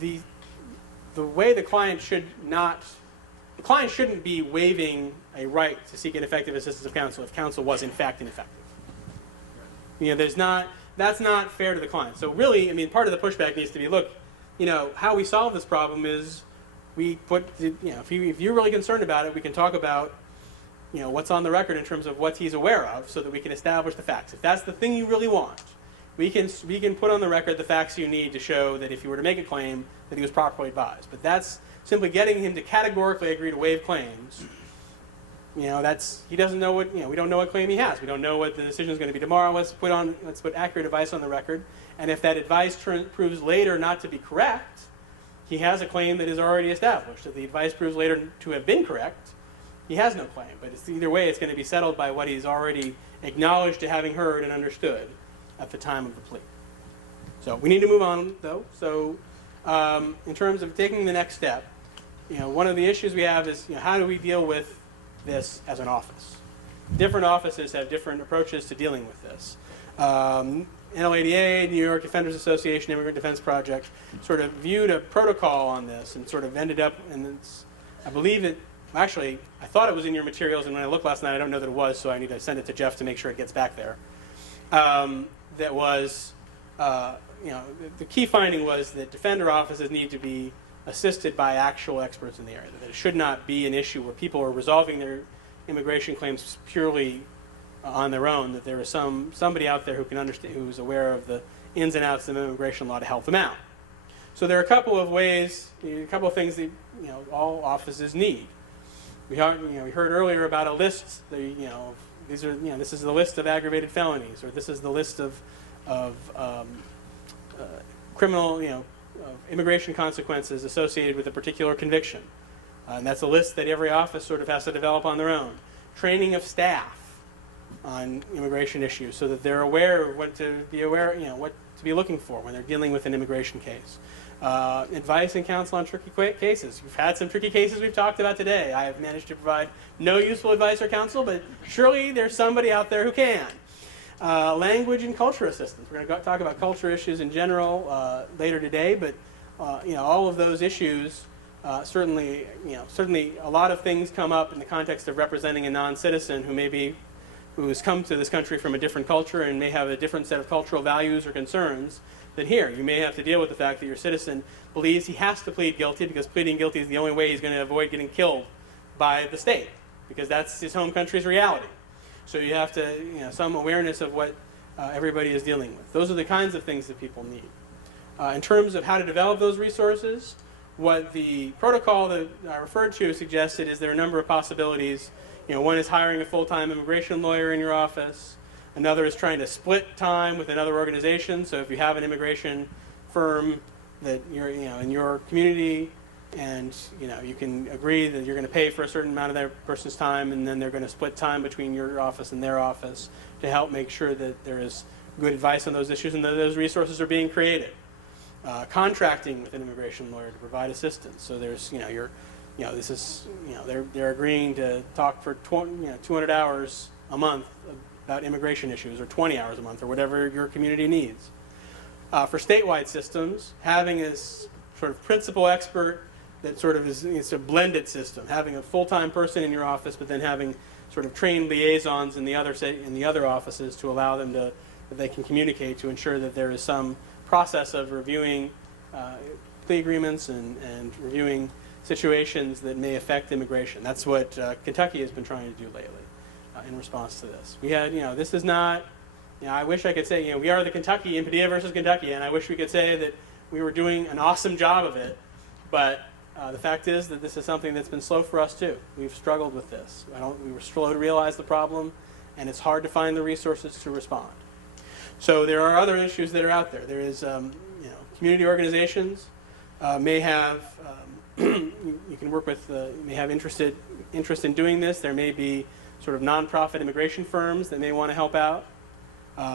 the way the client shouldn't be waiving a right to seek ineffective assistance of counsel if counsel was in fact ineffective. That's not fair to the client. So really, part of the pushback needs to be, look, how we solve this problem is we put, if you're really concerned about it, we can talk about, what's on the record in terms of what he's aware of so that we can establish the facts. If that's the thing you really want, we can put on the record the facts you need to show that if you were to make a claim that he was properly advised. But that's simply getting him to categorically agree to waive claims. He doesn't know what, we don't know what claim he has. We don't know what the decision is going to be tomorrow. Let's put accurate advice on the record. And if that advice proves later not to be correct, he has a claim that is already established. If the advice proves later to have been correct, he has no claim. But either way, it's going to be settled by what he's already acknowledged to having heard and understood at the time of the plea. So we need to move on, though. So in terms of taking the next step, one of the issues we have is how do we deal with this as an office? Different offices have different approaches to dealing with this. NLADA, New York Defenders Association, Immigrant Defense Project, sort of viewed a protocol on this and sort of ended up, and I believe it, actually, I thought it was in your materials, and when I looked last night, I don't know that it was, so I need to send it to Jeff to make sure it gets back there. That was, the key finding was that defender offices need to be assisted by actual experts in the area. That it should not be an issue where people are resolving their immigration claims purely on their own. That there is somebody out there who can understand, who's aware of the ins and outs of immigration law to help them out. So there are a couple of ways, a couple of things that all offices need. We heard earlier about a list. This is the list of aggravated felonies, or this is the list of criminal, of immigration consequences associated with a particular conviction. And that's a list that every office sort of has to develop on their own. Training of staff. on immigration issues, so that they're aware of what to be aware, what to be looking for when they're dealing with an immigration case. Advice and counsel on tricky cases. We've had some tricky cases we've talked about today. I have managed to provide no useful advice or counsel, but surely there's somebody out there who can. Language and culture assistance. We're going to talk about culture issues in general later today, but all of those issues certainly a lot of things come up in the context of representing a non-citizen who has come to this country from a different culture and may have a different set of cultural values or concerns than here. You may have to deal with the fact that your citizen believes he has to plead guilty because pleading guilty is the only way he's going to avoid getting killed by the state, because that's his home country's reality. So you have to, some awareness of what everybody is dealing with. Those are the kinds of things that people need. In terms of how to develop those resources, what the protocol that I referred to suggested is there are a number of possibilities. One is hiring a full-time immigration lawyer in your office. Another is trying to split time with another organization. So if you have an immigration firm that you're, in your community, and you can agree that you're going to pay for a certain amount of that person's time, and then they're going to split time between your office and their office to help make sure that there is good advice on those issues and that those resources are being created. Contracting with an immigration lawyer to provide assistance. So there's, this is, they're agreeing to talk for 200 hours a month about immigration issues, or 20 hours a month, or whatever your community needs. For statewide systems, having a sort of principal expert that sort of is, it's a blended system, having a full-time person in your office, but then having sort of trained liaisons in the other offices to allow them to, that they can communicate to ensure that there is some process of reviewing plea agreements and reviewing situations that may affect immigration. That's what Kentucky has been trying to do lately in response to this. We had, this is not, I wish I could say, we are the Kentucky in Padilla versus Kentucky, and I wish we could say that we were doing an awesome job of it, but the fact is that this is something that's been slow for us too. We've struggled with this. We were slow to realize the problem, and it's hard to find the resources to respond. So there are other issues that are out there. There is, community organizations may have, you can work with, may have interest in doing this. There may be sort of nonprofit immigration firms that may want to help out.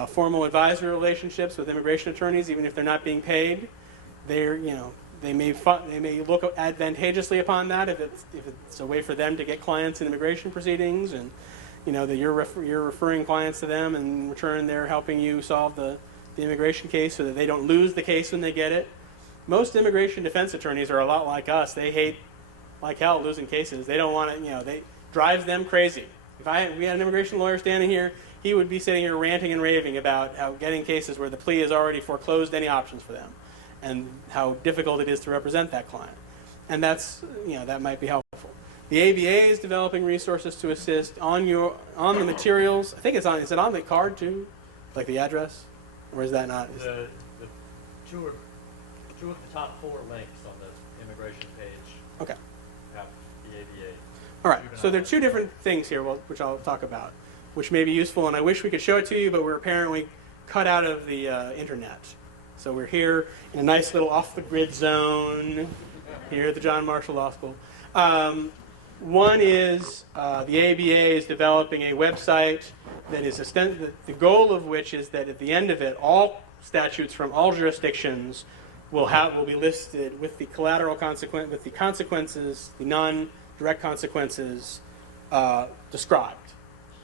Formal advisory relationships with immigration attorneys, even if they're not being paid, they may look advantageously upon that if it's a way for them to get clients in immigration proceedings, and that you're referring clients to them, and in return they're helping you solve the immigration case so that they don't lose the case when they get it. Most immigration defense attorneys are a lot like us. They hate like hell losing cases. They don't want to, they drives them crazy. If we had an immigration lawyer standing here, he would be sitting here ranting and raving about how getting cases where the plea has already foreclosed any options for them, and how difficult it is to represent that client. And that's, that might be helpful. The ABA is developing resources to assist on the materials. I think is it on the card too, like the address, or is that not? The two of the top 4 links on the immigration page. Okay. Have the ABA. All right. So there are 2 different things here, which I'll talk about, which may be useful, and I wish we could show it to you, but we're apparently cut out of the internet. So we're here in a nice little off-the-grid zone here at the John Marshall Law School. One is the ABA is developing a website that is the goal of which is that at the end of it, all statutes from all jurisdictions will be listed with the collateral consequence, with the consequences, the non-direct consequences described.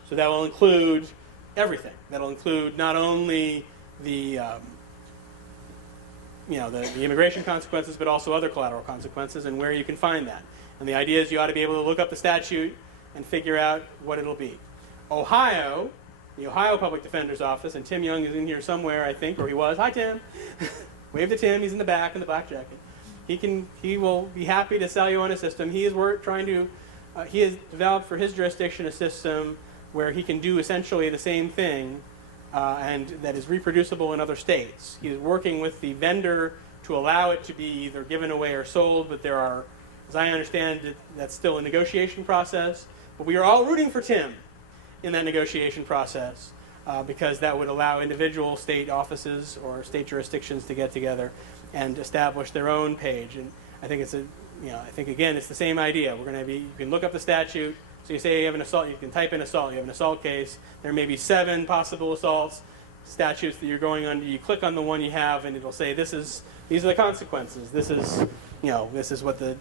So that will include everything. That will include not only the the immigration consequences, but also other collateral consequences and where you can find that. And the idea is you ought to be able to look up the statute and figure out what it'll be. Ohio, the Ohio Public Defender's Office, and Tim Young is in here somewhere, I think, or he was. Hi, Tim. Wave to Tim. He's in the back in the black jacket. He will be happy to sell you on a system. He has developed for his jurisdiction a system where he can do essentially the same thing, and that is reproducible in other states. He is working with the vendor to allow it to be either given away or sold, but there are, as I understand it, that's still a negotiation process. But we are all rooting for Tim in that negotiation process because that would allow individual state offices or state jurisdictions to get together and establish their own page. And I think it's I think again it's the same idea. You can look up the statute, So you say you have an assault, you can type in assault, you have an assault case, there may be 7 possible assaults, statutes that you're going under, you click on the one you have and it'll say these are the consequences, this is what the,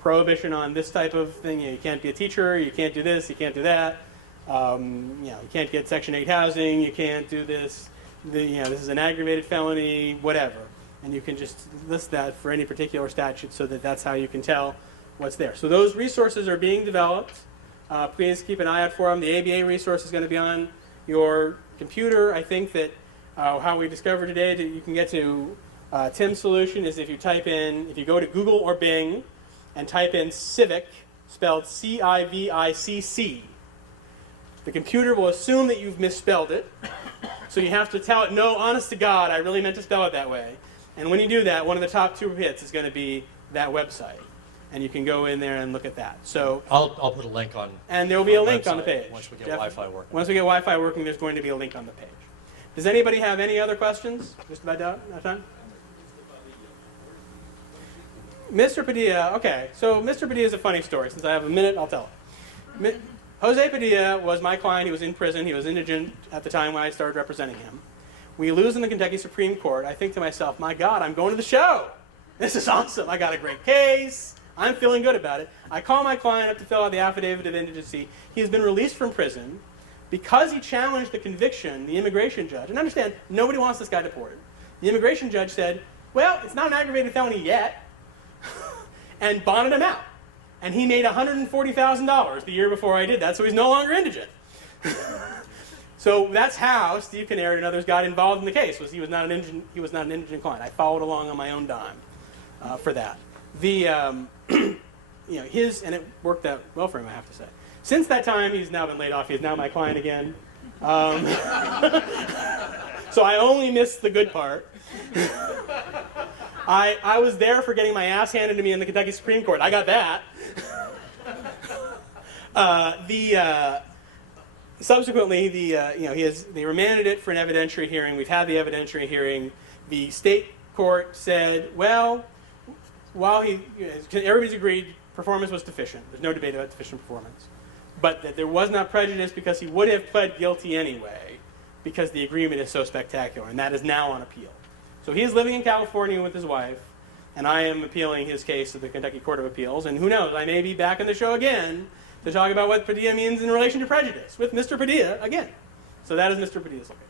prohibition on this type of thing, you can't be a teacher, you can't do this, you can't do that, you can't get Section 8 housing, you can't do this, this is an aggravated felony, whatever. And you can just list that for any particular statute so that that's how you can tell what's there. So those resources are being developed. Please keep an eye out for them. The ABA resource is going to be on your computer. I think that how we discovered today that you can get to Tim's solution is if you go to Google or Bing and type in civic, spelled C-I-V-I-C-C, the computer will assume that you've misspelled it. So you have to tell it, no, honest to God, I really meant to spell it that way. And when you do that, one of the top 2 hits is going to be that website. And you can go in there and look at that. So I'll put a link on. And there will be a link on the page. Once we get Wi-Fi working. Once we get Wi-Fi working, there's going to be a link on the page. Does anybody have any other questions? Just about done? Mr. Padilla, okay. So Mr. Padilla is a funny story. Since I have a minute, I'll tell it. Jose Padilla was my client. He was in prison. He was indigent at the time when I started representing him. We lose in the Kentucky Supreme Court. I think to myself, my God, I'm going to the show. This is awesome. I got a great case. I'm feeling good about it. I call my client up to fill out the affidavit of indigency. He has been released from prison because he challenged the conviction, the immigration judge. And understand, nobody wants this guy deported. The immigration judge said, well, it's not an aggravated felony yet, and bonded him out. And he made $140,000 the year before I did that, so he's no longer indigent. So that's how Steve Canary and others got involved in the case. He was not an indigent client. I followed along on my own dime for that. And it worked out well for him, I have to say. Since that time, he's now been laid off. He's now my client again. So I only missed the good part. I was there for getting my ass handed to me in the Kentucky Supreme Court. I got that. Subsequently, they remanded it for an evidentiary hearing. We've had the evidentiary hearing. The state court said, well, everybody's agreed performance was deficient. There's no debate about deficient performance. But that there was not prejudice because he would have pled guilty anyway because the agreement is so spectacular, and that is now on appeal. So he is living in California with his wife, and I am appealing his case to the Kentucky Court of Appeals, and who knows, I may be back on the show again to talk about what Padilla means in relation to prejudice with Mr. Padilla again. So that is Mr. Padilla's location.